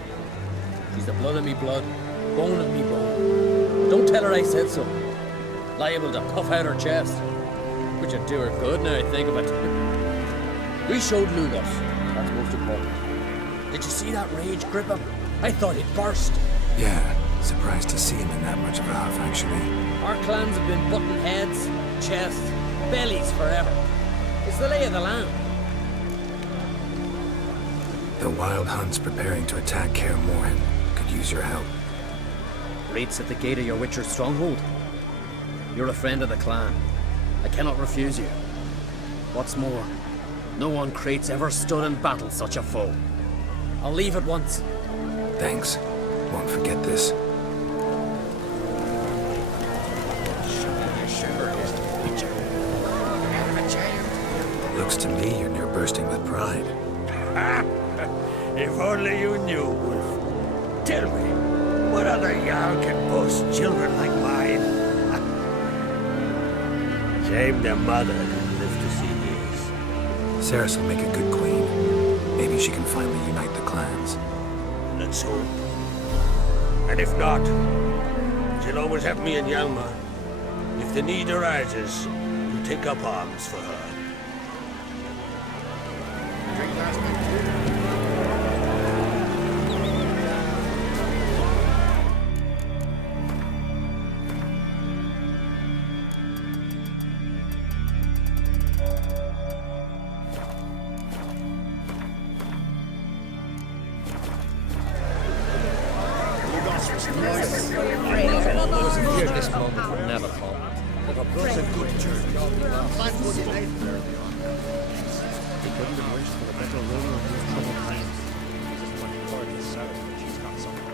She's the blood of me blood, bone of me bone. Don't tell her I said so. Liable to puff out her chest. Which would do her good now I think of it. We showed Lugos. That's most important. Did you see that rage grip him? I thought he'd burst. Yeah, surprised to see him in that much of a huff, actually. Our clans have been butting heads, chests, Bellies forever. It's the lay of the land. The Wild Hunt's preparing to attack Kaer Morhen. Could use your help. Raid's at the gate of your Witcher stronghold. You're a friend of the clan. I cannot refuse you. What's more, no one Crate's ever stood in battle such a foe. I'll leave at once. Thanks. Won't forget this. Looks to me you're near bursting with pride. If only you knew, Wolf. Tell me, what other Jarl can boast children like mine? Shame their mother didn't live to see this. Ceres will make a good queen. Maybe she can finally unite the clans. Let's hope. And if not, she'll always have me and Hjalmar. If the need arises, we'll take up arms for her. This moment will never come. It's a good journey. He couldn't have wished for a better ruler in these troubled times. This is one part of the south, but she's got something.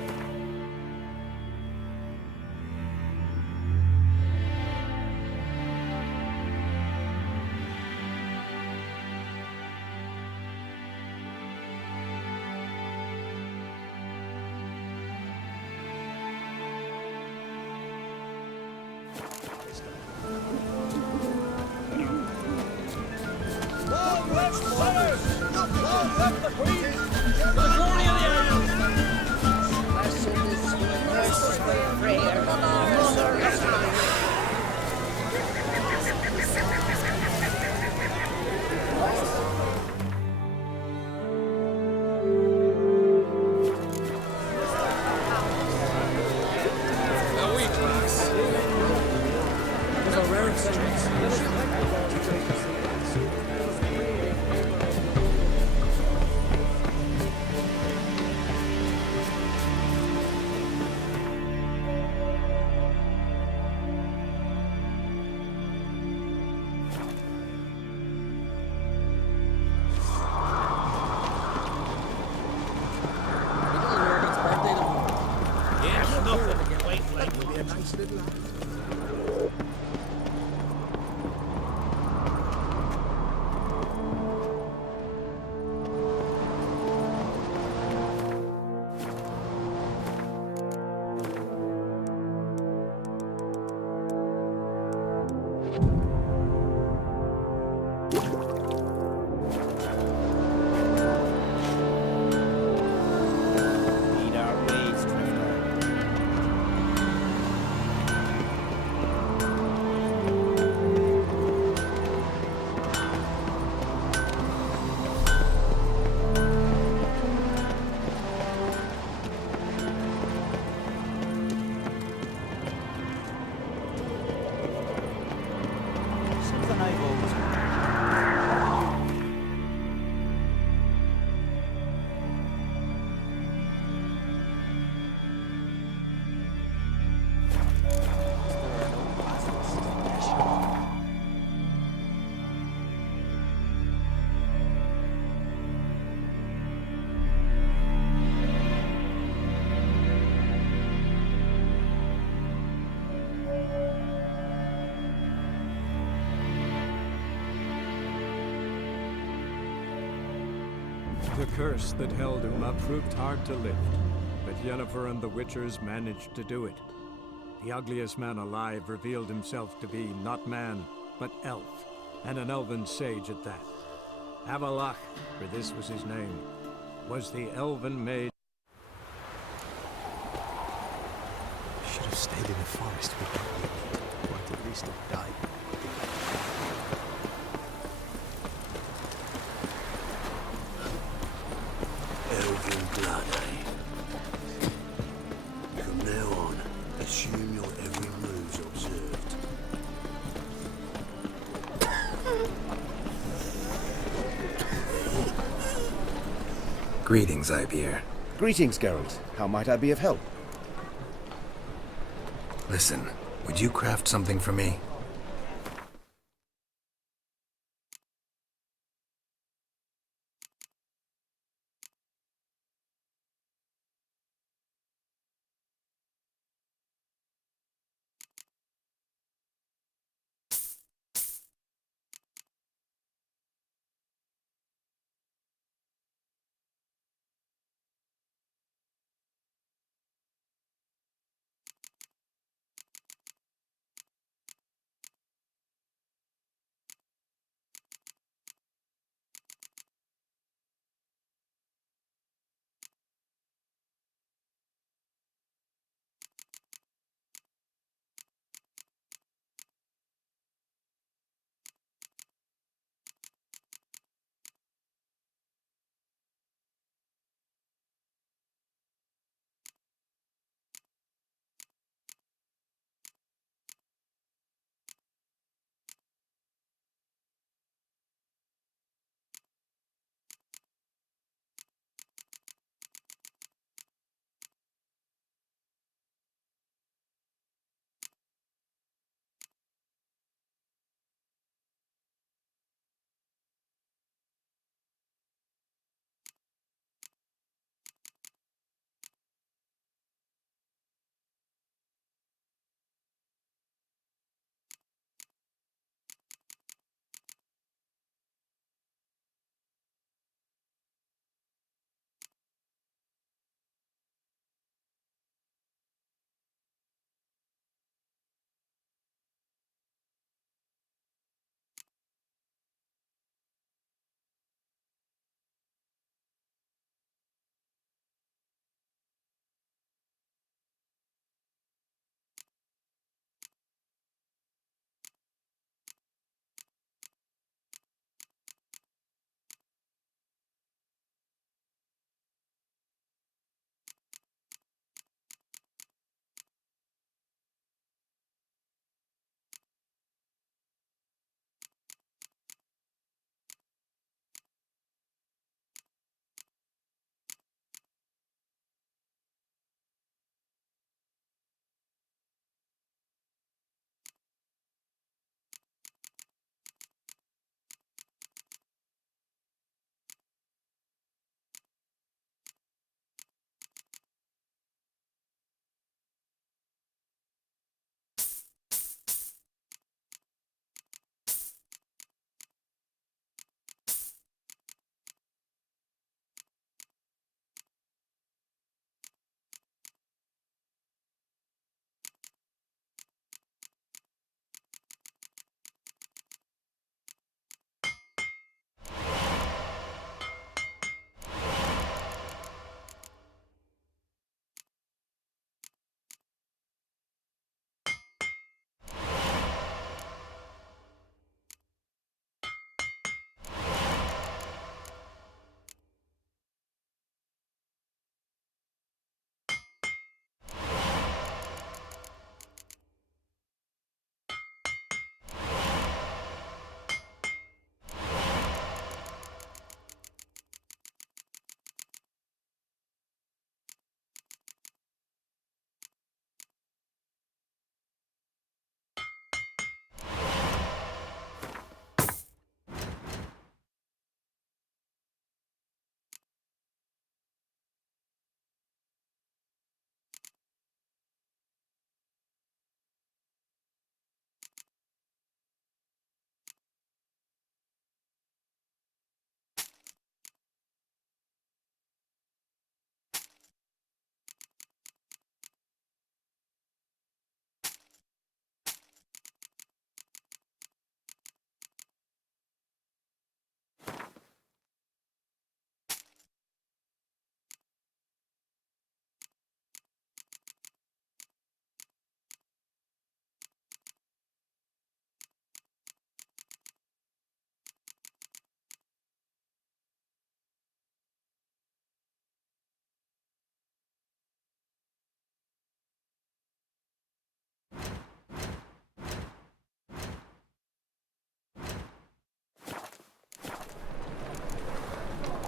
The curse that held Uma proved hard to lift, but Yennefer and the Witchers managed to do it. The ugliest man alive revealed himself to be not man, but elf, and an elven sage at that. Avalach, for this was his name, was the elven maid. Should have stayed in the forest with them. Or at least have died. Elven blood, eh? From now on, assume your every move's observed. Greetings, Ibeer. Greetings, Geralt. How might I be of help? Listen, would you craft something for me?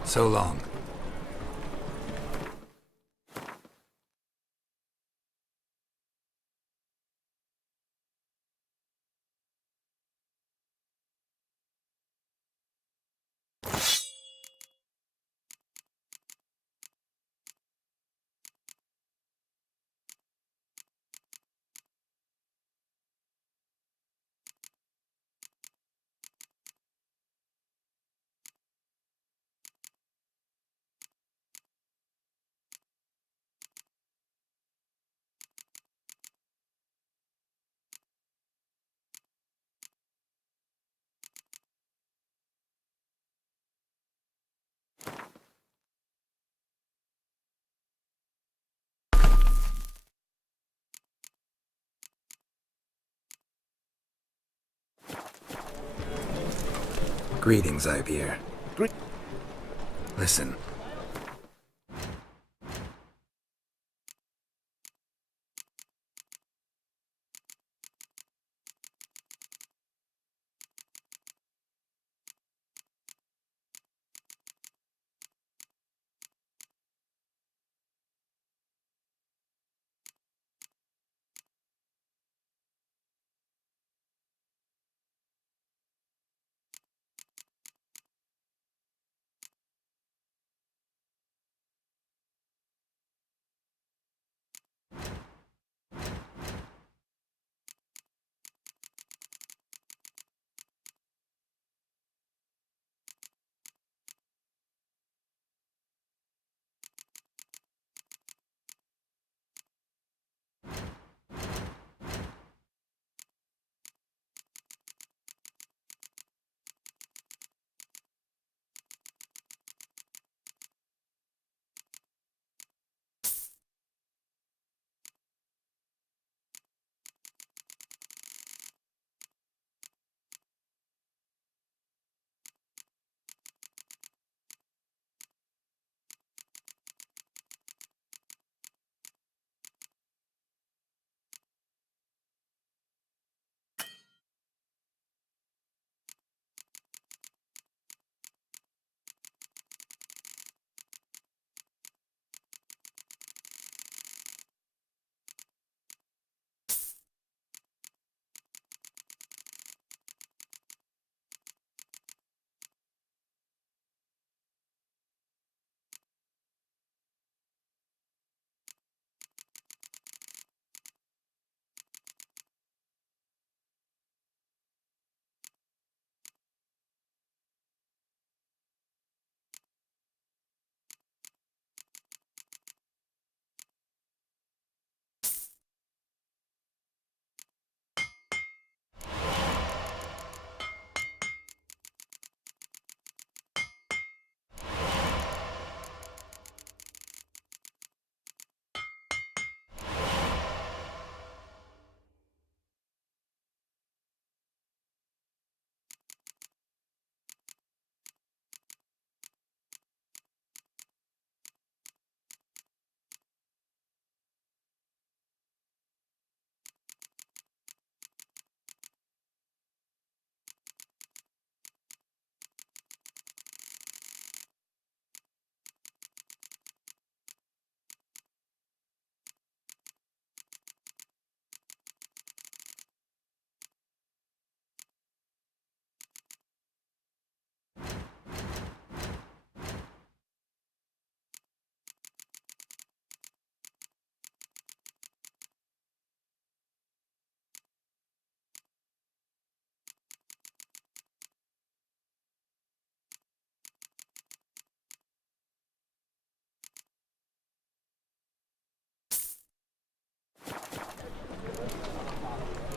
So long. Greetings, Ibeer. Listen.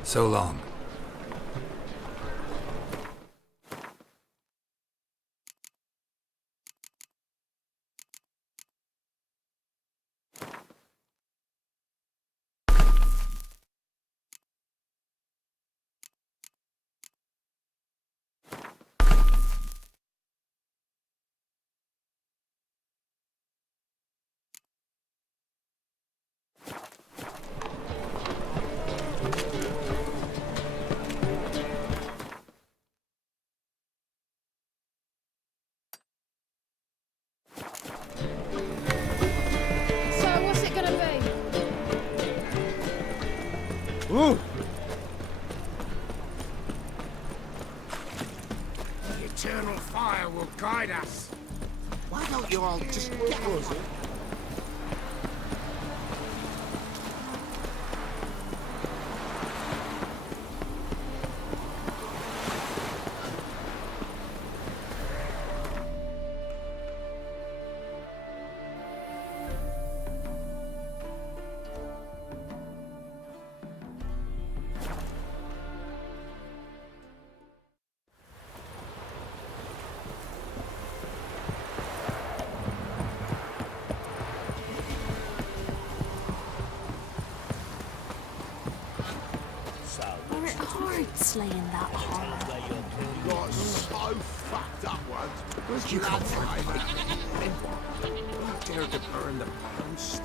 So long. So, what's it gonna be? Ooh! The eternal fire will guide us. Why don't you all just get on? about slaying that horror. You got so fucked up once. Where'd you come from? Who dared to burn the post?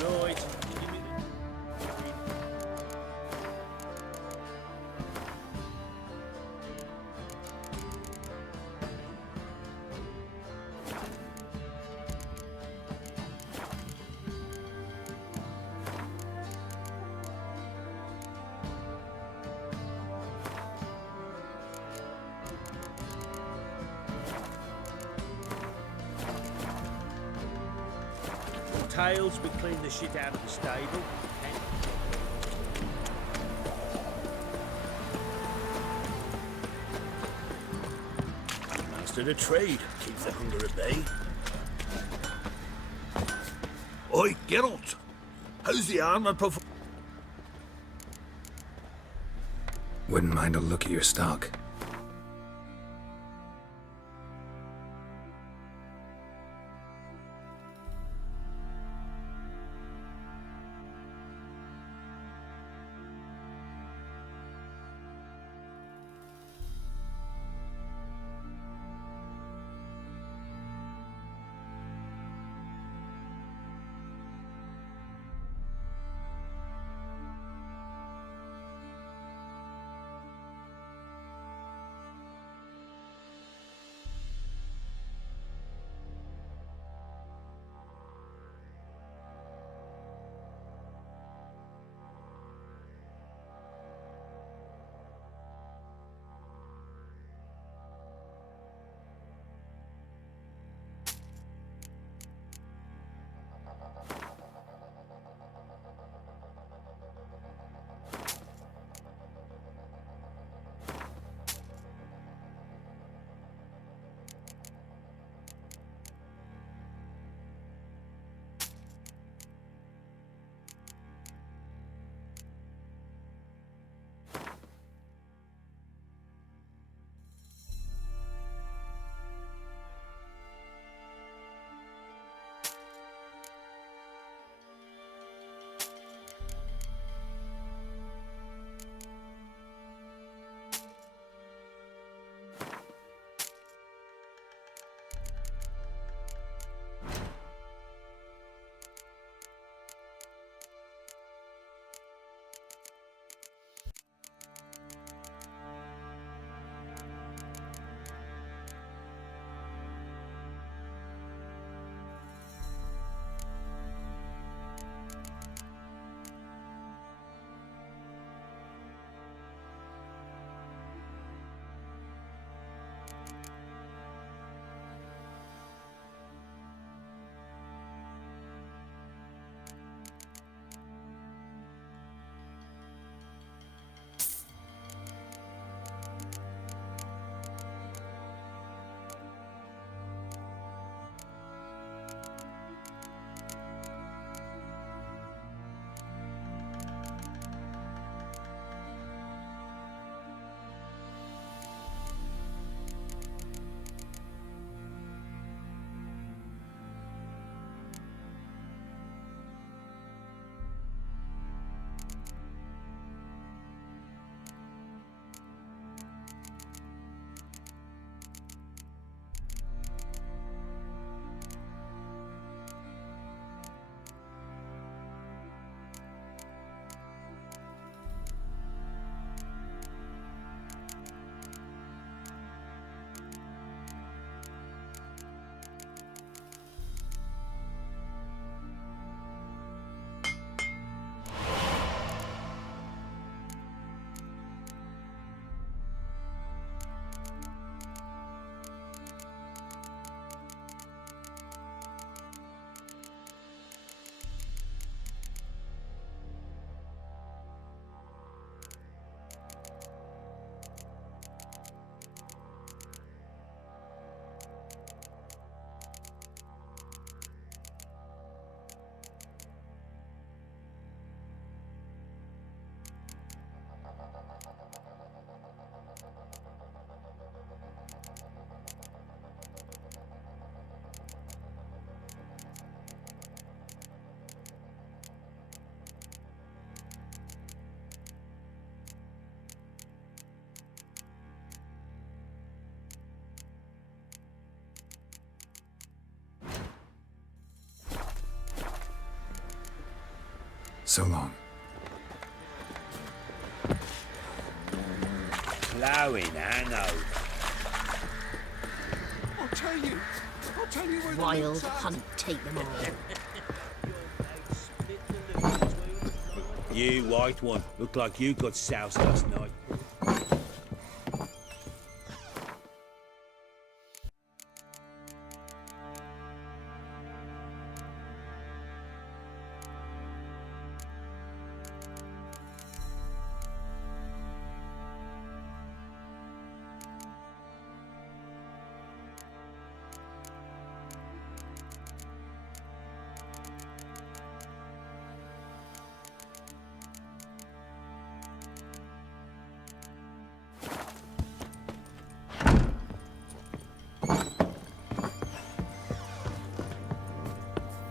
Right. Tails, we clean the shit out of the stable. Master the trade, keeps the hunger at bay. Oi, Geralt! How's the armor perform? Wouldn't mind a look at your stock. So long. Plowing Hanover. I'll tell you where the Wild loot's at. hunt, take them all. You white one, look like you got soused last night.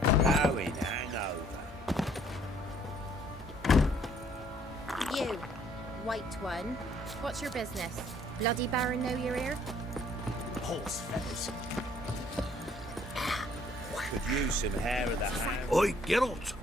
Plowing Hanover. You, white one. What's your business? Bloody Baron know you're here? Horse feathers. Could use some hair of the hand. Oi, Geralt!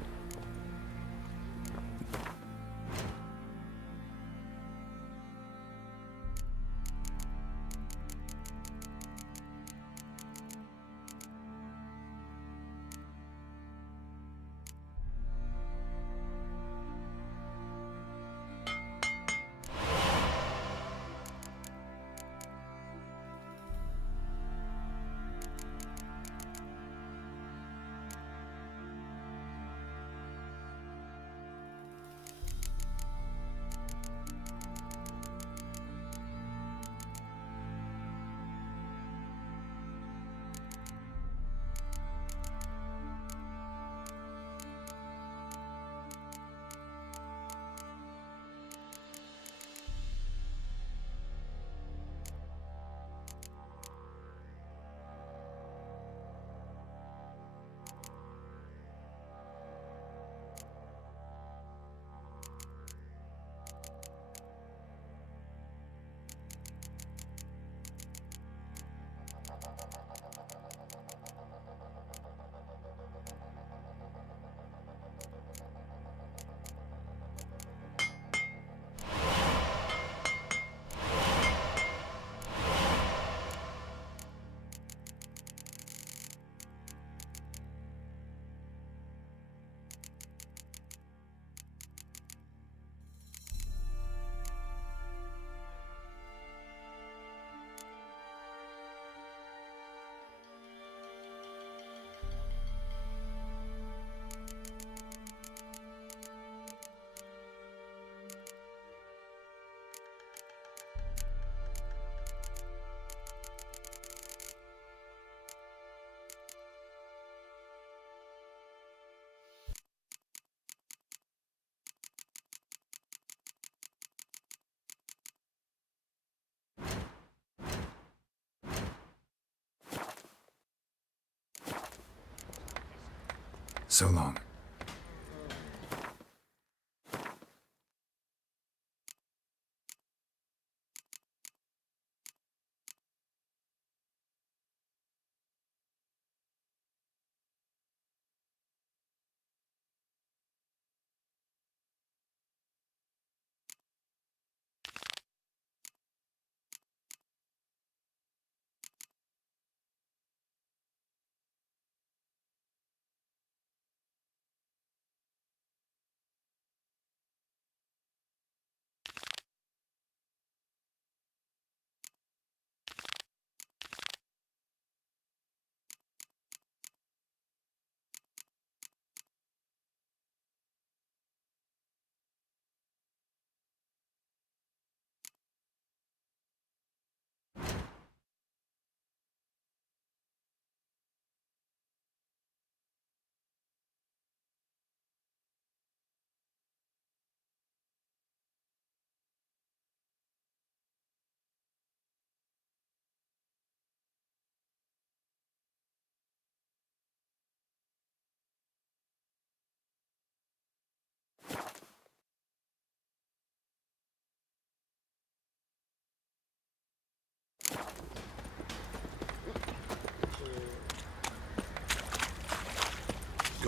So long.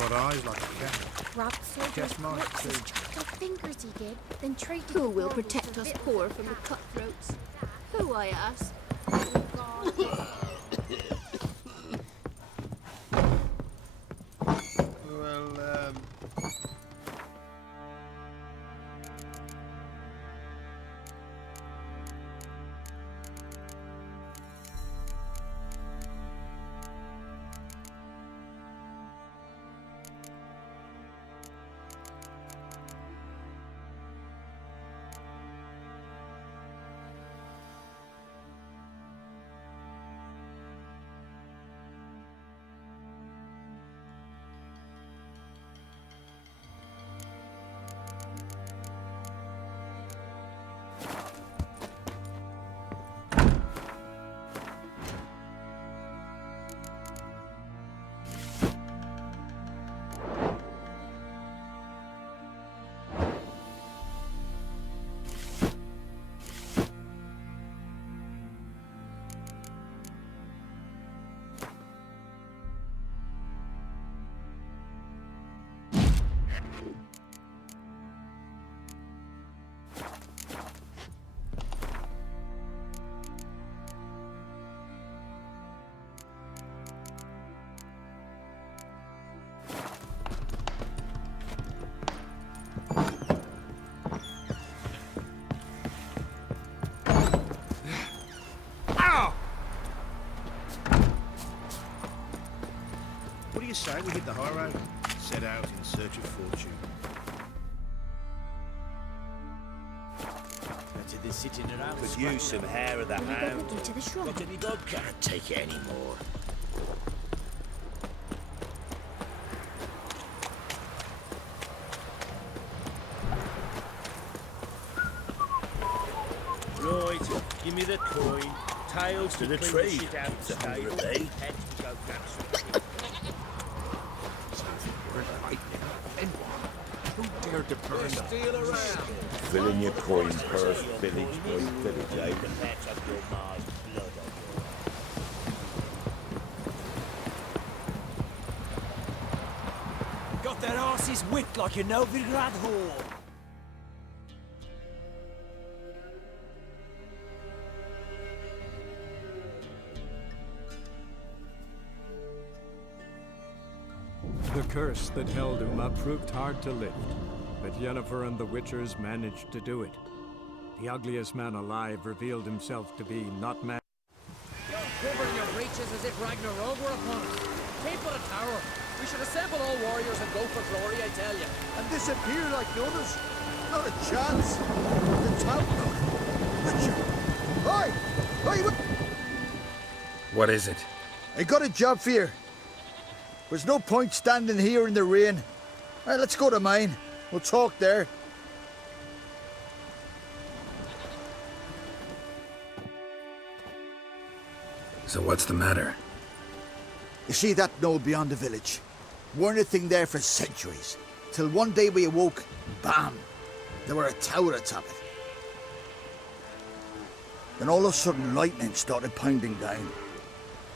got eyes like a cat. Robbed soldiers' Guess mine, corpses, too. chopped off fingers he did, then tried to... Who will protect us poor from the cutthroats? Who, I ask? Well, what do you say we hit the high road? Set out in search of fortune. Better than sitting around. Could use some hair of the Will we hound. go to the shrub? Got any vodka? Can't take it anymore. Right, give me the coin. Tails to the clean tree. the shit out of the It's a hundred, stable. eh? Heads to go dancing. Who dared to burn them? Steal around. Filling your coin purse, village by village, eh? Got their asses whipped like a Novigrad whore. The curse that held him up proved hard to lift, but Yennefer and the Witchers managed to do it. The ugliest man alive revealed himself to be not man. You're covering your breaches as if Ragnarok were upon us. Take but a tower. We should assemble all warriors and go for glory, I tell you. And disappear like the others? Not a chance. The town Witcher! Hi! Hi! What is it? I got a job for you. There's no point standing here in the rain. Right, let's go to mine. We'll talk there. So what's the matter? You see that knoll beyond the village? Weren't a thing there for centuries. Till one day we awoke, bam! There were a tower atop it. Then all of a sudden lightning started pounding down.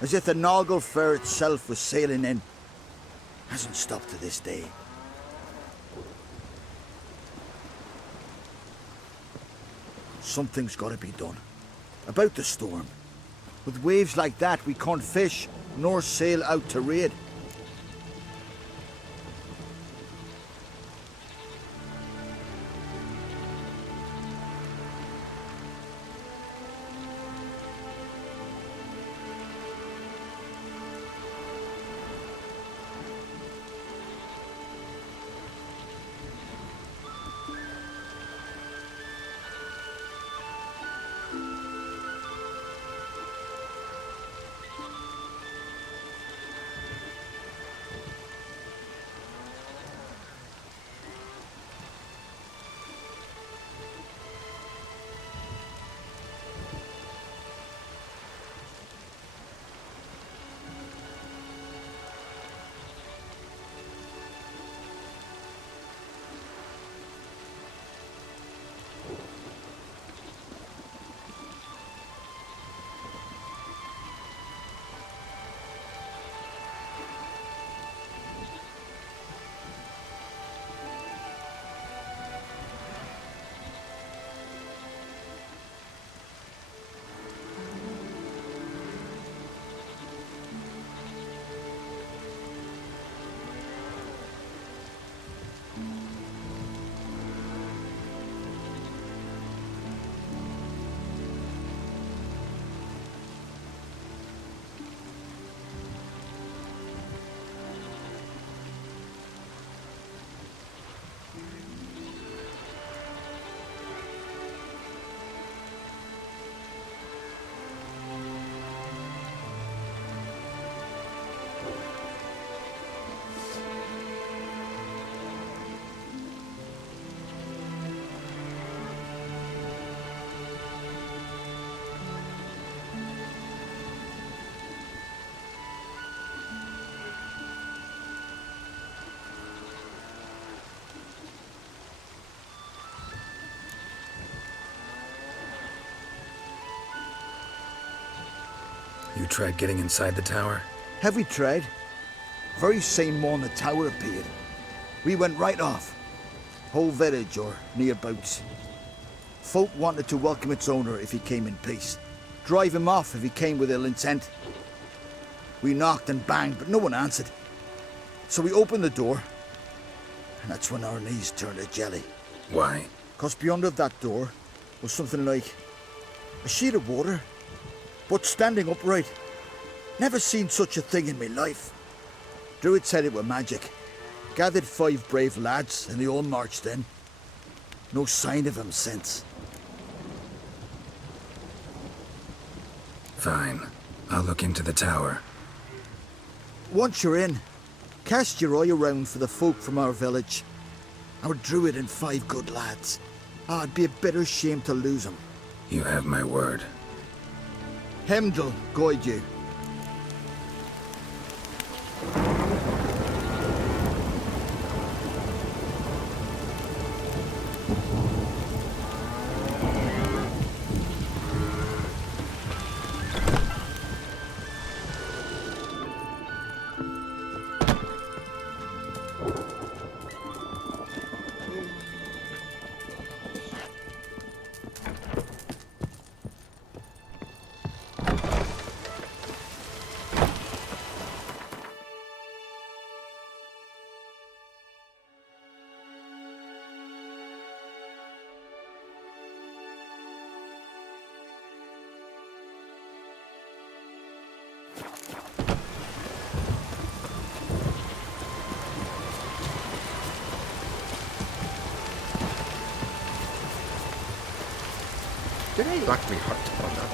As if the Noggle Fair itself was sailing in. Hasn't stopped to this day. Something's got to be done. About the storm. With waves like that, we can't fish, nor sail out to raid. You tried getting inside the tower? Have we tried? Very same morning the tower appeared. We went right off. Whole village or nearabouts. Folk wanted to welcome its owner if he came in peace. Drive him off if he came with ill intent. We knocked and banged, but no one answered. So we opened the door, and that's when our knees turned to jelly. Why? 'Cause beyond of that door was something like a sheet of water, but standing upright. Never seen such a thing in me life. Druid said it were magic. Gathered 5 brave lads, and they all marched in. No sign of him since. Fine. I'll look into the tower. Once you're in, cast your eye around for the folk from our village. Our druid and 5 good lads. It'd be a bitter shame to lose them. You have my word. Hemdall guide you. Did I lock me hut or not?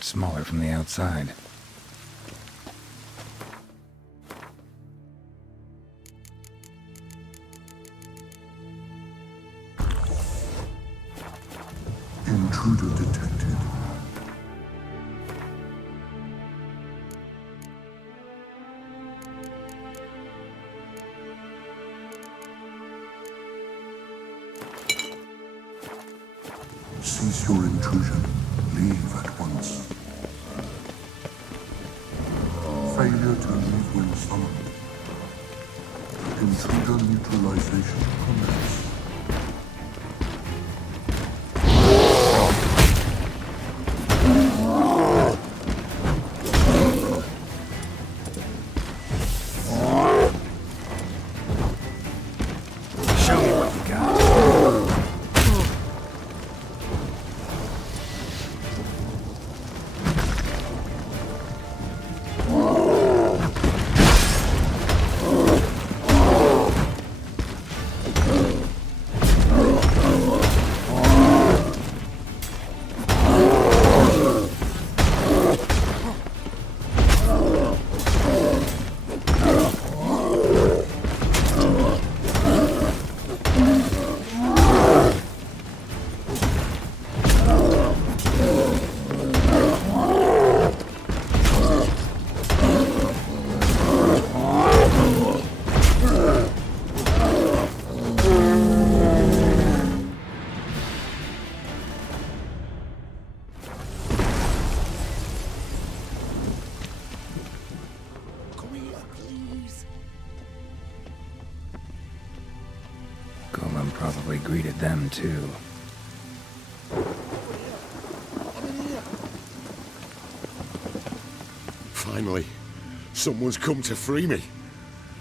Smaller from the outside. Intruder detected. Cease your intrusion. Leave at once. Failure to leave when summoned. Intruder neutralization commence. Golem probably greeted them too. Finally, someone's come to free me.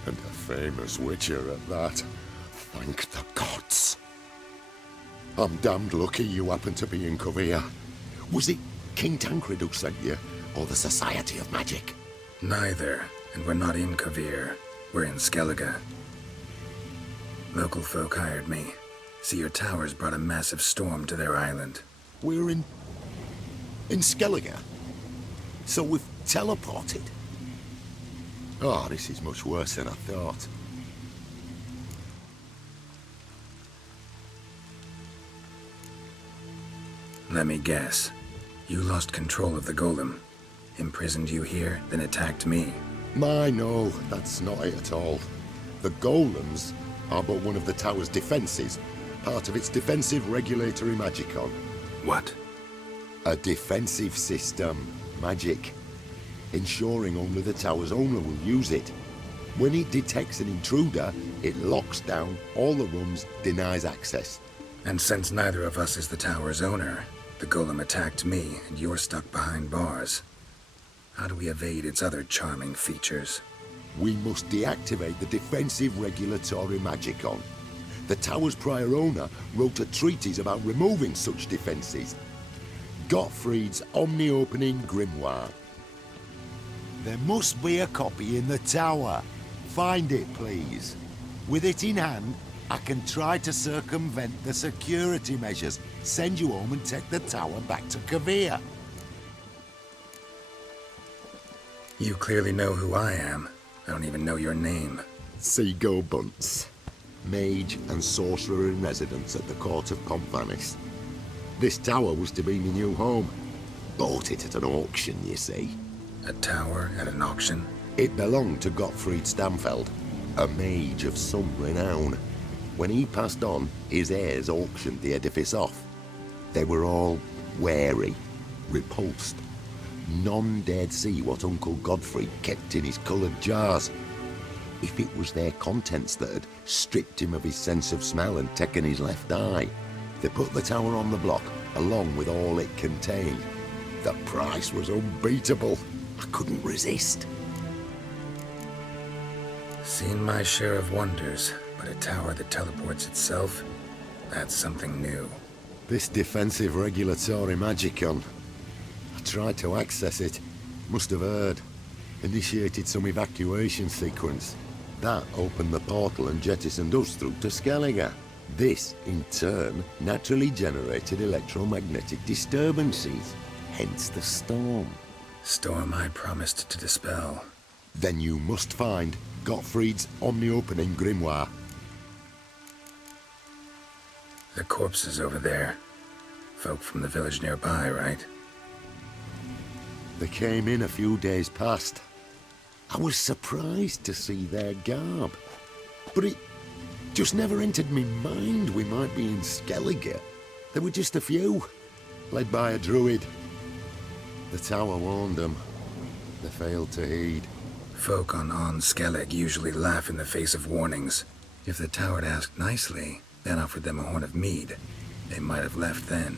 And a famous witcher at that. Thank the gods. I'm damned lucky you happen to be in Kovir. Was it King Tancred who sent you, or the Society of Magic? Neither, and we're not in Kovir. We're in Skellige. Local folk hired me. See, your towers brought a massive storm to their island. We're in Skellige? So we've teleported? Oh, this is much worse than I thought. Let me guess. You lost control of the golem. Imprisoned you here, then attacked me. No, that's not it at all. The golems are but one of the tower's defenses, part of its defensive regulatory magicon. What? A defensive system. Magic. Ensuring only the tower's owner will use it. When it detects an intruder, it locks down all the rooms, denies access. And since neither of us is the tower's owner, the golem attacked me, and you're stuck behind bars. How do we evade its other charming features? We must deactivate the defensive regulatory magicon. The tower's prior owner wrote a treatise about removing such defenses. Gottfried's omni-opening grimoire. There must be a copy in the tower. Find it, please. With it in hand, I can try to circumvent the security measures, send you home and take the tower back to Kovir. You clearly know who I am. I don't even know your name. Seago Bunce. Mage and sorcerer in residence at the court of Pomphanis. This tower was to be my new home. Bought it at an auction, you see. A tower at an auction? It belonged to Gottfried Stamfeld, a mage of some renown. When he passed on, his heirs auctioned the edifice off. They were all wary, repulsed. None dared see what Uncle Godfrey kept in his coloured jars. If it was their contents that had stripped him of his sense of smell and taken his left eye, they put the tower on the block, along with all it contained. The price was unbeatable. I couldn't resist. Seen my share of wonders, but a tower that teleports itself? That's something new. This defensive regulatory magicon. I tried to access it. Must have heard. Initiated some evacuation sequence. That opened the portal and jettisoned us through to Skellige. This, in turn, naturally generated electromagnetic disturbances. Hence the storm. Storm I promised to dispel. Then you must find Gottfried's omni-opening grimoire. The corpses over there. Folk from the village nearby, right? They came in a few days past. I was surprised to see their garb. But it just never entered me mind we might be in Skellige. There were just a few. led by a druid. The tower warned them. They failed to heed. Folk on Skellig usually laugh in the face of warnings. If the tower had asked nicely, then offered them a horn of mead, they might have left then.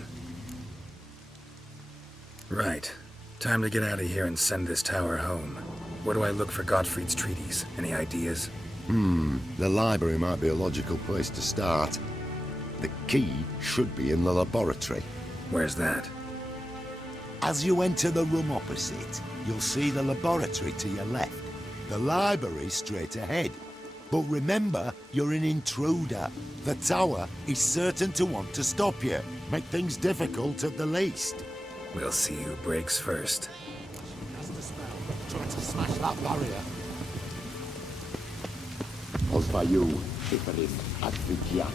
Right. Time to get out of here and send this tower home. Where do I look for Gottfried's treatise? Any ideas? The library might be a logical place to start. The key should be in the laboratory. Where's that? As you enter the room opposite, you'll see the laboratory to your left. The library straight ahead. But remember, you're an intruder. The tower is certain to want to stop you. Make things difficult at the least. We'll see who breaks first. Cast a spell. Try to smash that barrier. Pozwaju, Iferis Advigiat.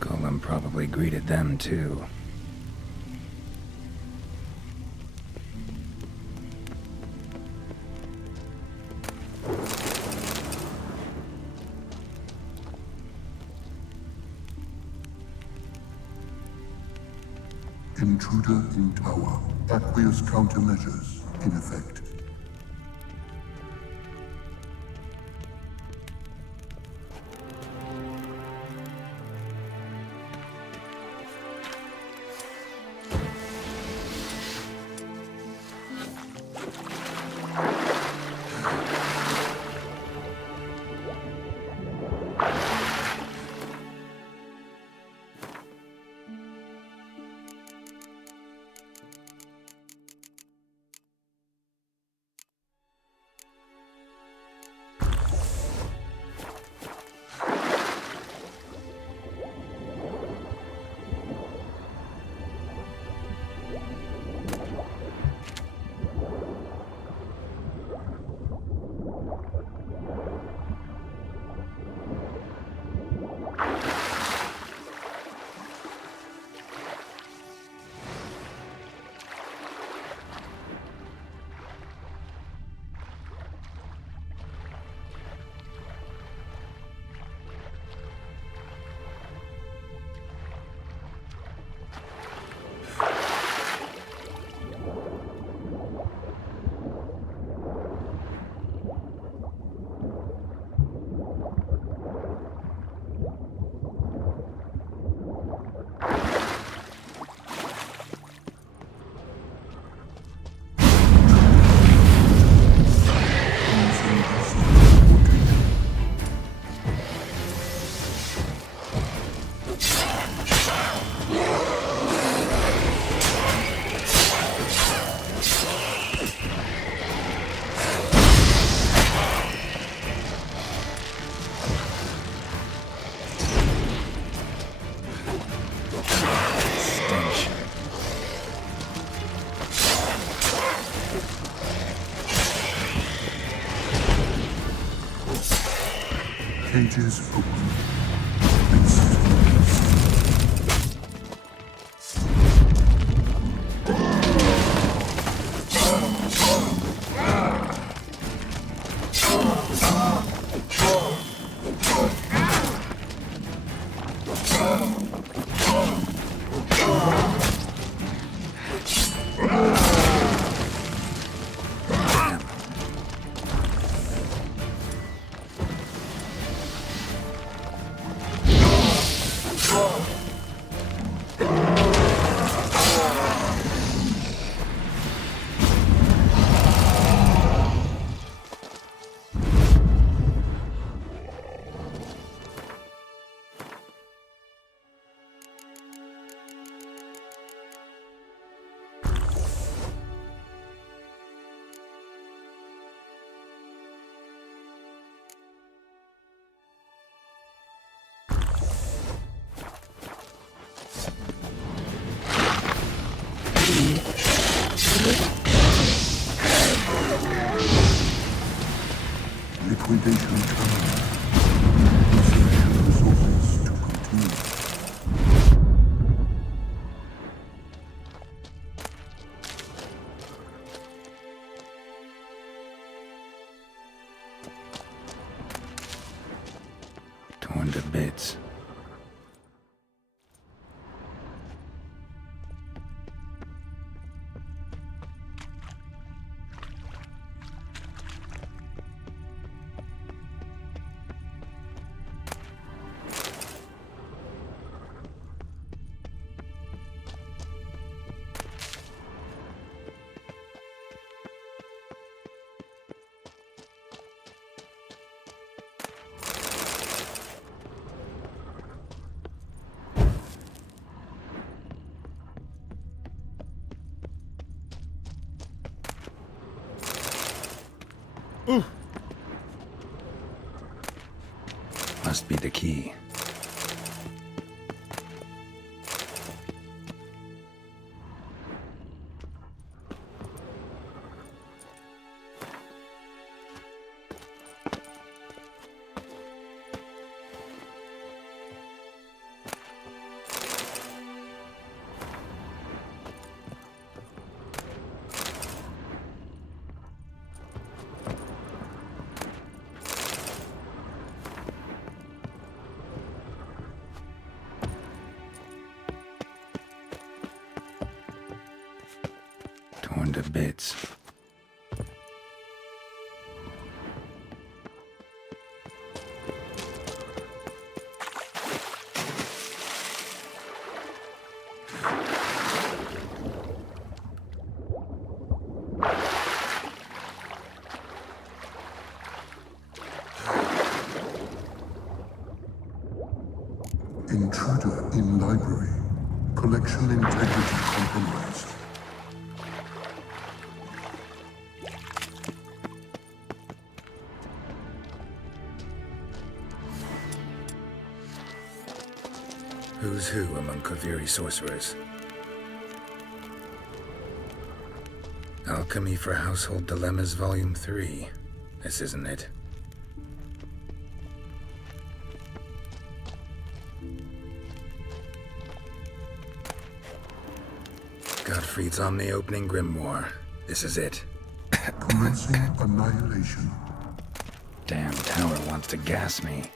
Golem probably greeted them too. Intruder in tower. Aqueous countermeasures in effect. Cages open. Communication terminated. Insufficient resources to continue. Torn to bits. Must be the key. Torn to bits. Intruder in library. Collection integrity compromised. Who's who among Kaviri sorcerers? Alchemy for Household Dilemmas, Volume 3. This isn't it. Gottfried's Omni-Opening Grimoire. This is it. Commencing annihilation. Damn tower wants to gas me.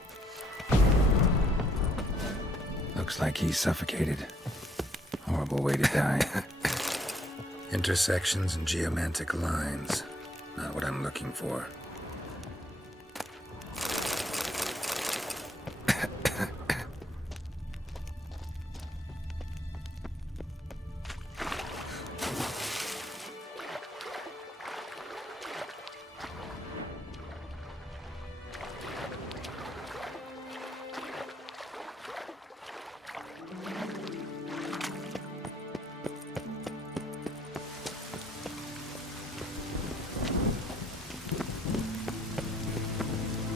Looks like he's suffocated. Horrible way to die. Intersections and geomantic lines. Not what I'm looking for.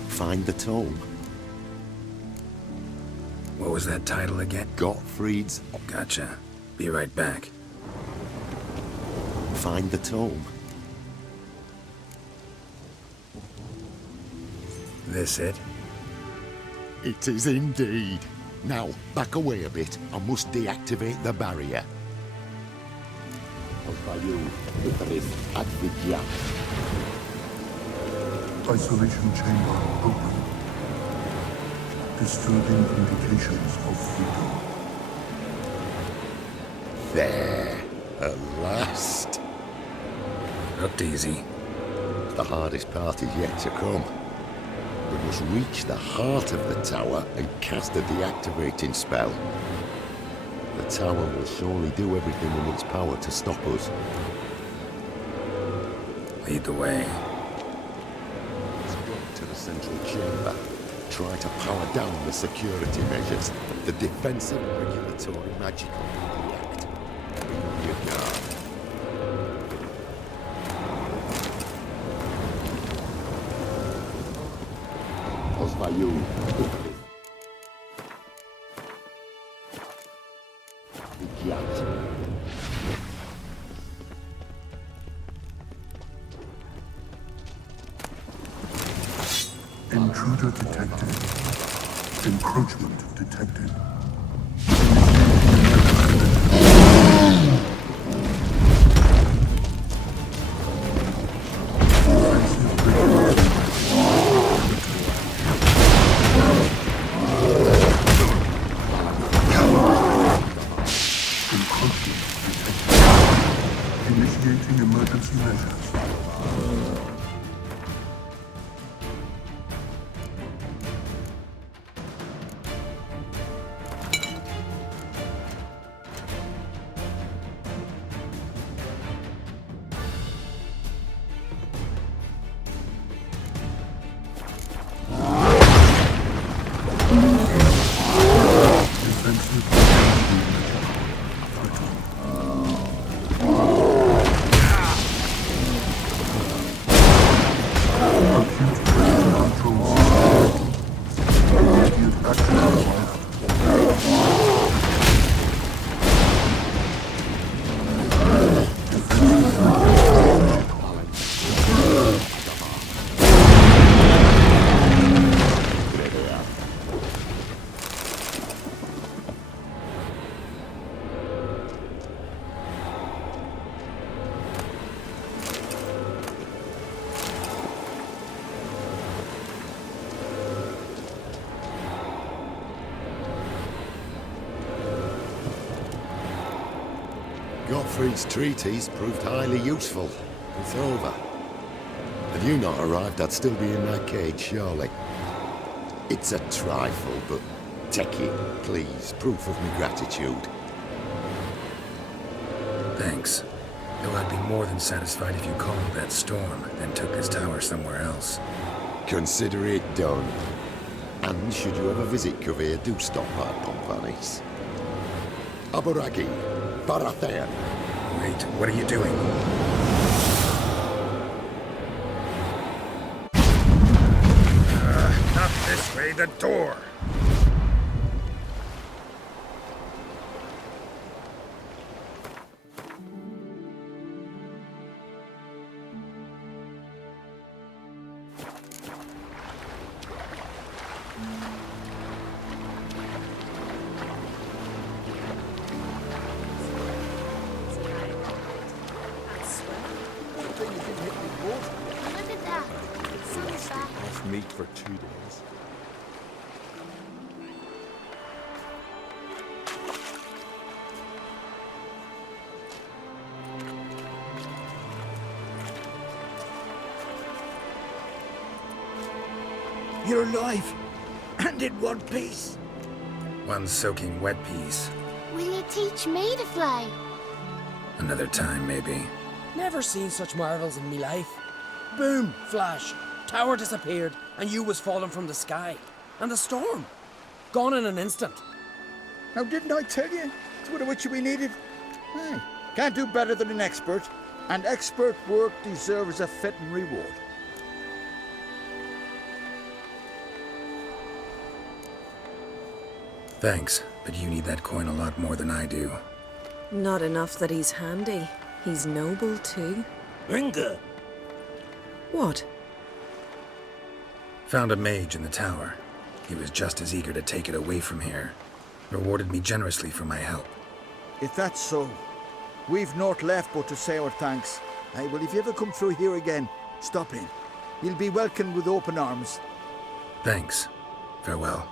Find the tome. What was that title again? Gottfried's. Gotcha. Be right back. Find the tome. This it? It is indeed. Now, back away a bit. I must deactivate the barrier. Isolation chamber open. Disturbing indications of freedom. There. At last. Looked easy. The hardest part is yet to come. We must reach the heart of the tower and cast a deactivating spell. The tower will surely do everything in its power to stop us. Lead the way. Let's go to the central chamber. Try to power down the security measures. The defensive, regulatory, magical react. Be on your guard. Osvayu. Intruder detected. Encroachment detected. Initiating emergency measures. Godfrey's treatise proved highly useful. It's over. Had you not arrived, I'd still be in that cage, surely. It's a trifle, but take it, please. Proof of my gratitude. Thanks. Though I'd be more than satisfied if you calmed that storm, then took this tower somewhere else. Consider it done. And should you ever visit Kuvir, do stop by Pompanis. Aburagi, Barathan. Wait, what are you doing? Not this way, the door! Look at that. Sun's back. Off meat for 2 days. You're alive, and in one piece. One soaking wet piece. Will you teach me to fly? Another time, maybe. Never seen such marvels in me life. Boom, flash, tower disappeared, and you was falling from the sky. And the storm, gone in an instant. Now, didn't I tell you? It's what a witcher we needed. Hey, can't do better than an expert, and expert work deserves a fitting reward. Thanks, but you need that coin a lot more than I do. Not enough that he's handy. He's noble too. Inga! What? Found a mage in the tower. He was just as eager to take it away from here. Rewarded me generously for my help. If that's so, we've naught left but to say our thanks. Hey, well, if you ever come through here again, stop in. You'll be welcomed with open arms. Thanks. Farewell.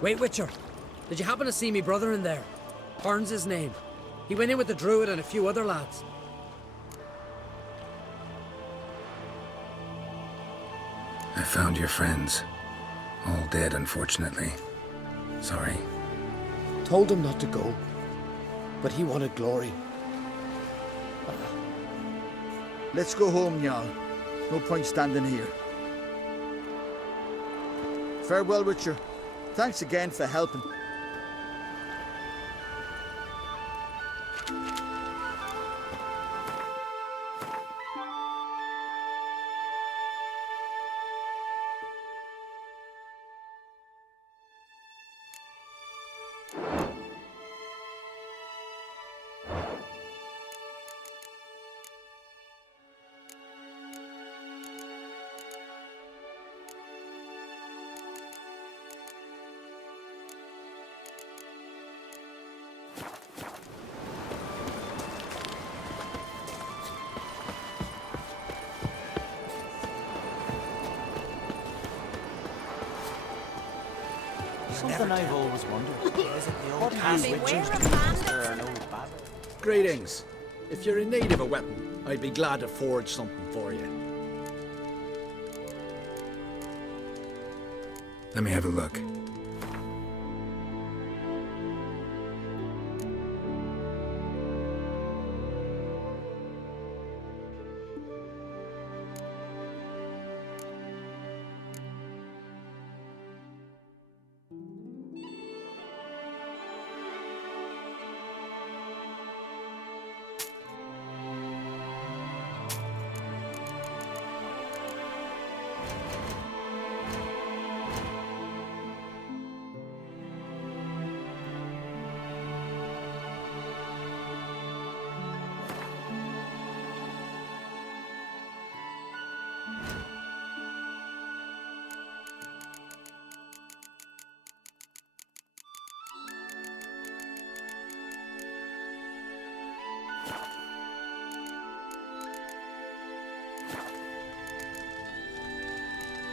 Wait, Witcher. Did you happen to see me brother in there? Horn's his name. He went in with the druid and a few other lads. I found your friends. All dead, unfortunately. Sorry. Told him not to go, but he wanted glory. Let's go home, Jarl. No point standing here. Farewell, Witcher. Thanks again for helping. Something I've always wondered. Is it the old Greetings. If you're in need of a weapon, I'd be glad to forge something for you. Let me have a look.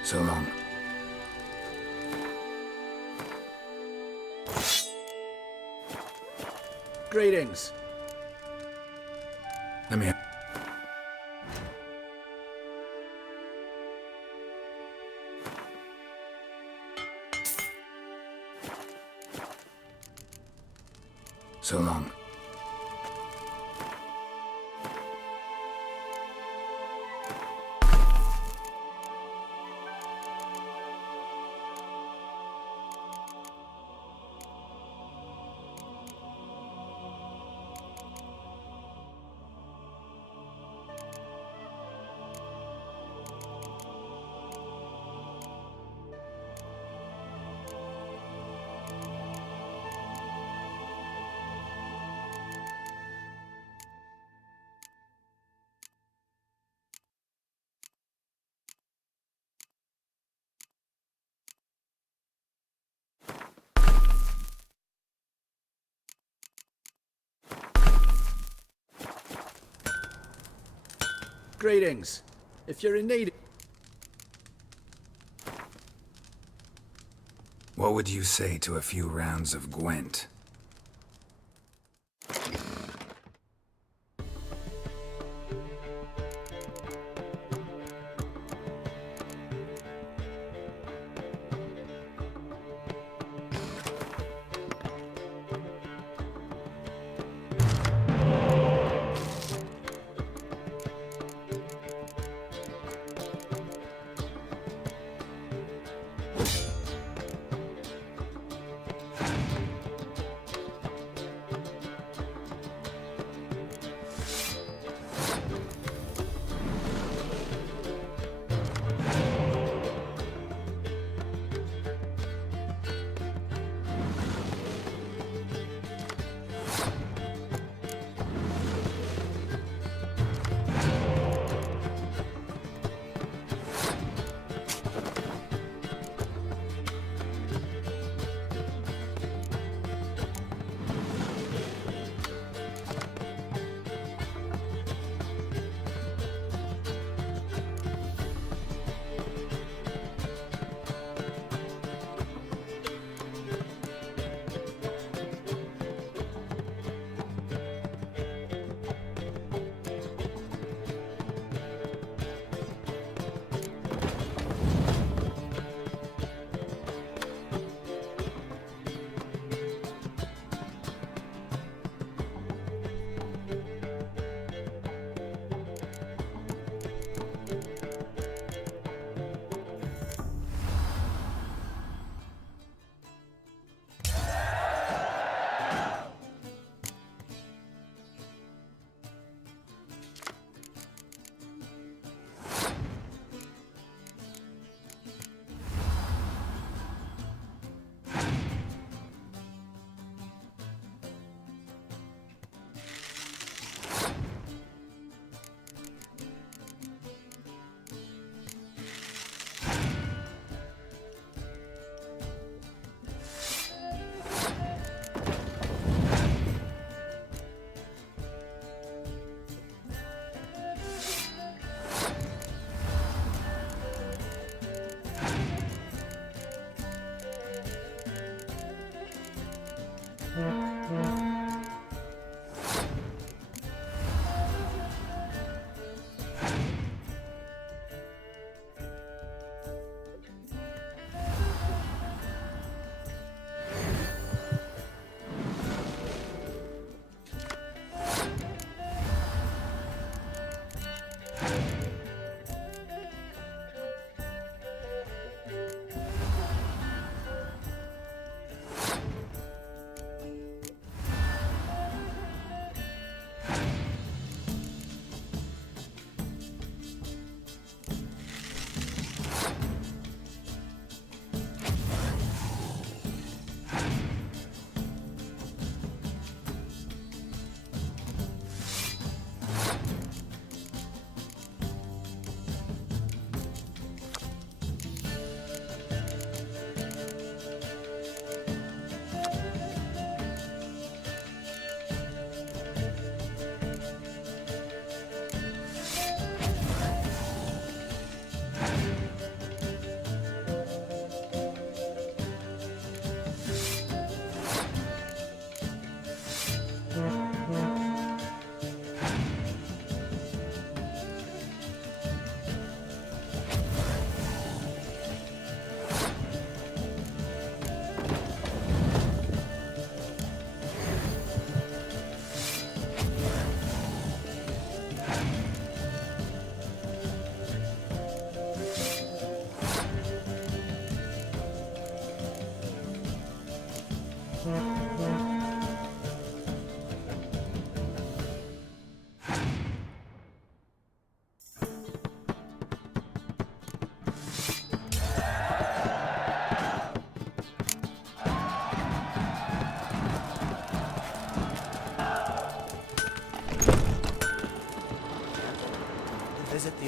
So long. Greetings. Let me... So long. Greetings. If you're in need... What would you say to a few rounds of Gwent?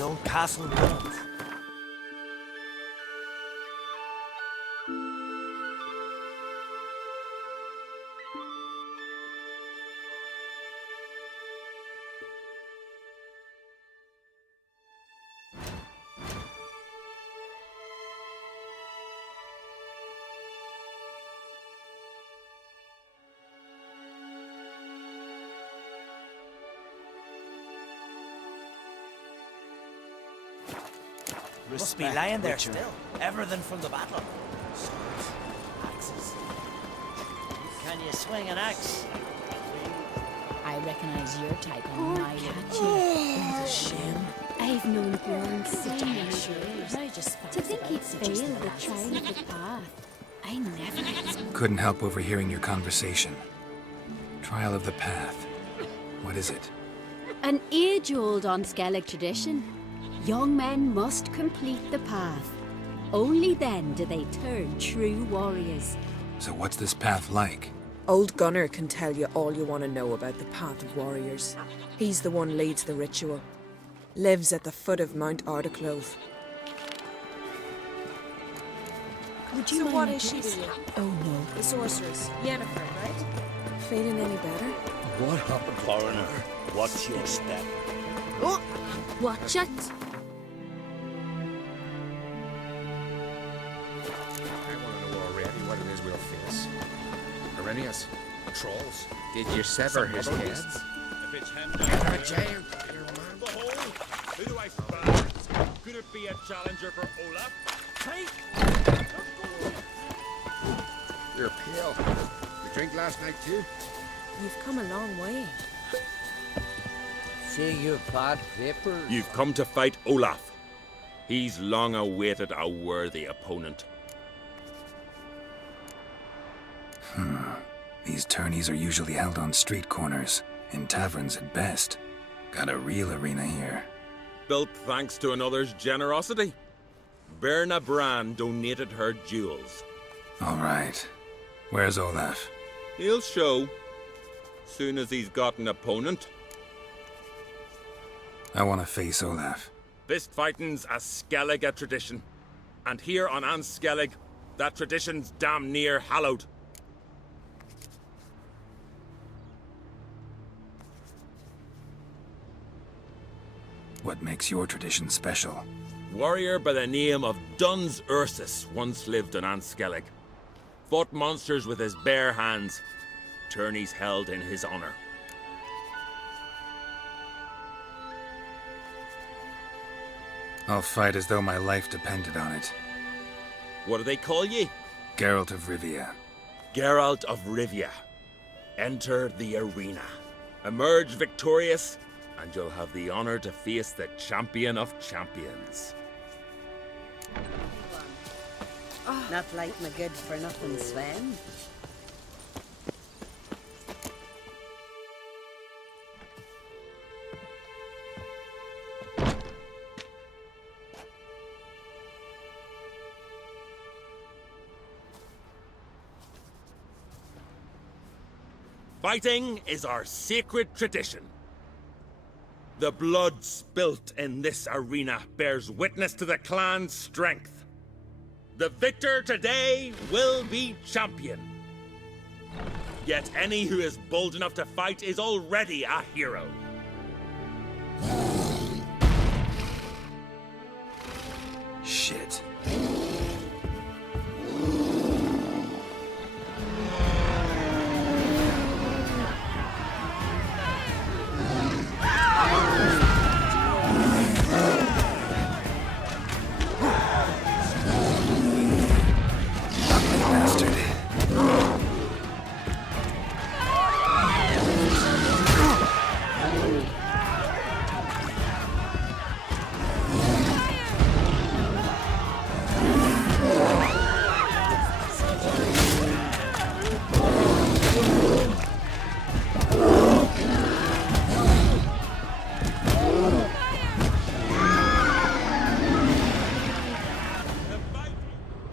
old castle built. Must be lying there Witcher. still. Everything from the battle. Swords, axes. Can you swing an axe? I recognize your type a mile away. Shame. I've known Bjorn such many years. To think he'd failed the trial of the path. I never. Couldn't help overhearing your conversation. Trial of the Path. What is it? An age-old Unskellig tradition. Young men must complete the path. Only then do they turn true warriors. So what's this path like? Old Gunnar can tell you all you want to know about the Path of Warriors. He's the one leads the ritual. Lives at the foot of Mount Ardaclove. Would you So mind what my is she dress? to you? Oh no. The sorceress. Yennefer, right? Feeling any better? What happened, foreigner? Watch your step. Oh! Watch it. I want to know already what it is we'll face. Arrhenius, trolls, did you sever his head? If it's him You're a giant, your man. Behold, who do I spy? Could it be a challenger for Olaf? You're pale. You drink last night too? You've come a long way. Say you've bad paper. You've come to fight Olaf. He's long awaited a worthy opponent. These tourneys are usually held on street corners, in taverns at best. Got a real arena here. Built thanks to another's generosity. Berna Bran donated her jewels. All right. Where's Olaf? He'll show. Soon as he's got an opponent. I want to face Olaf. Fist fighting's a Skellige tradition. And here on Skellig, that tradition's damn near hallowed. What makes your tradition special? Warrior by the name of Duns Ursus once lived on Skellig. Fought monsters with his bare hands. Tourneys held in his honor. I'll fight as though my life depended on it. What do they call ye? Geralt of Rivia. Geralt of Rivia. Enter the arena. Emerge victorious, and you'll have the honor to face the champion of champions. Not like my good for nothing Sven. Fighting is our sacred tradition. The blood spilt in this arena bears witness to the clan's strength. The victor today will be champion. Yet any who is bold enough to fight is already a hero. Shit.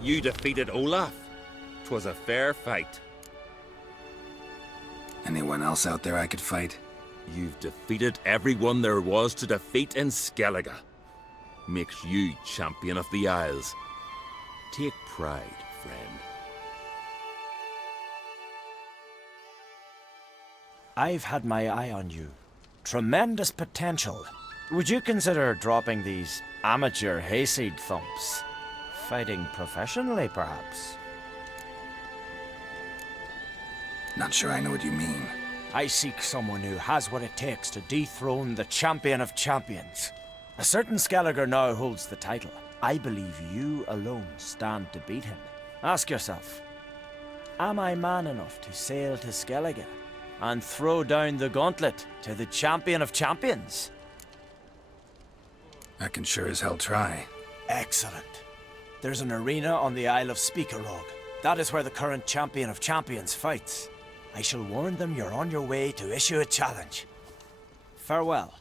You defeated Olaf. 'Twas a fair fight. Anyone else out there I could fight? You've defeated everyone there was to defeat in Skellige. makes you champion of the Isles. Take pride, friend. I've had my eye on you. Tremendous potential. Would you consider dropping these amateur hayseed thumps? Fighting professionally, perhaps? Not sure I know what you mean. I seek someone who has what it takes to dethrone the champion of champions. A certain Skelliger now holds the title. I believe you alone stand to beat him. Ask yourself, am I man enough to sail to Skellige and throw down the gauntlet to the champion of champions? I can sure as hell try. Excellent. There's an arena on the Isle of Speakerog. That is where the current champion of champions fights. I shall warn them you're on your way to issue a challenge. Farewell.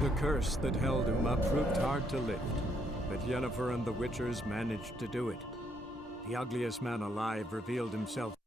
The curse that held him up proved hard to lift, but Yennefer and the Witchers managed to do it. The ugliest man alive revealed himself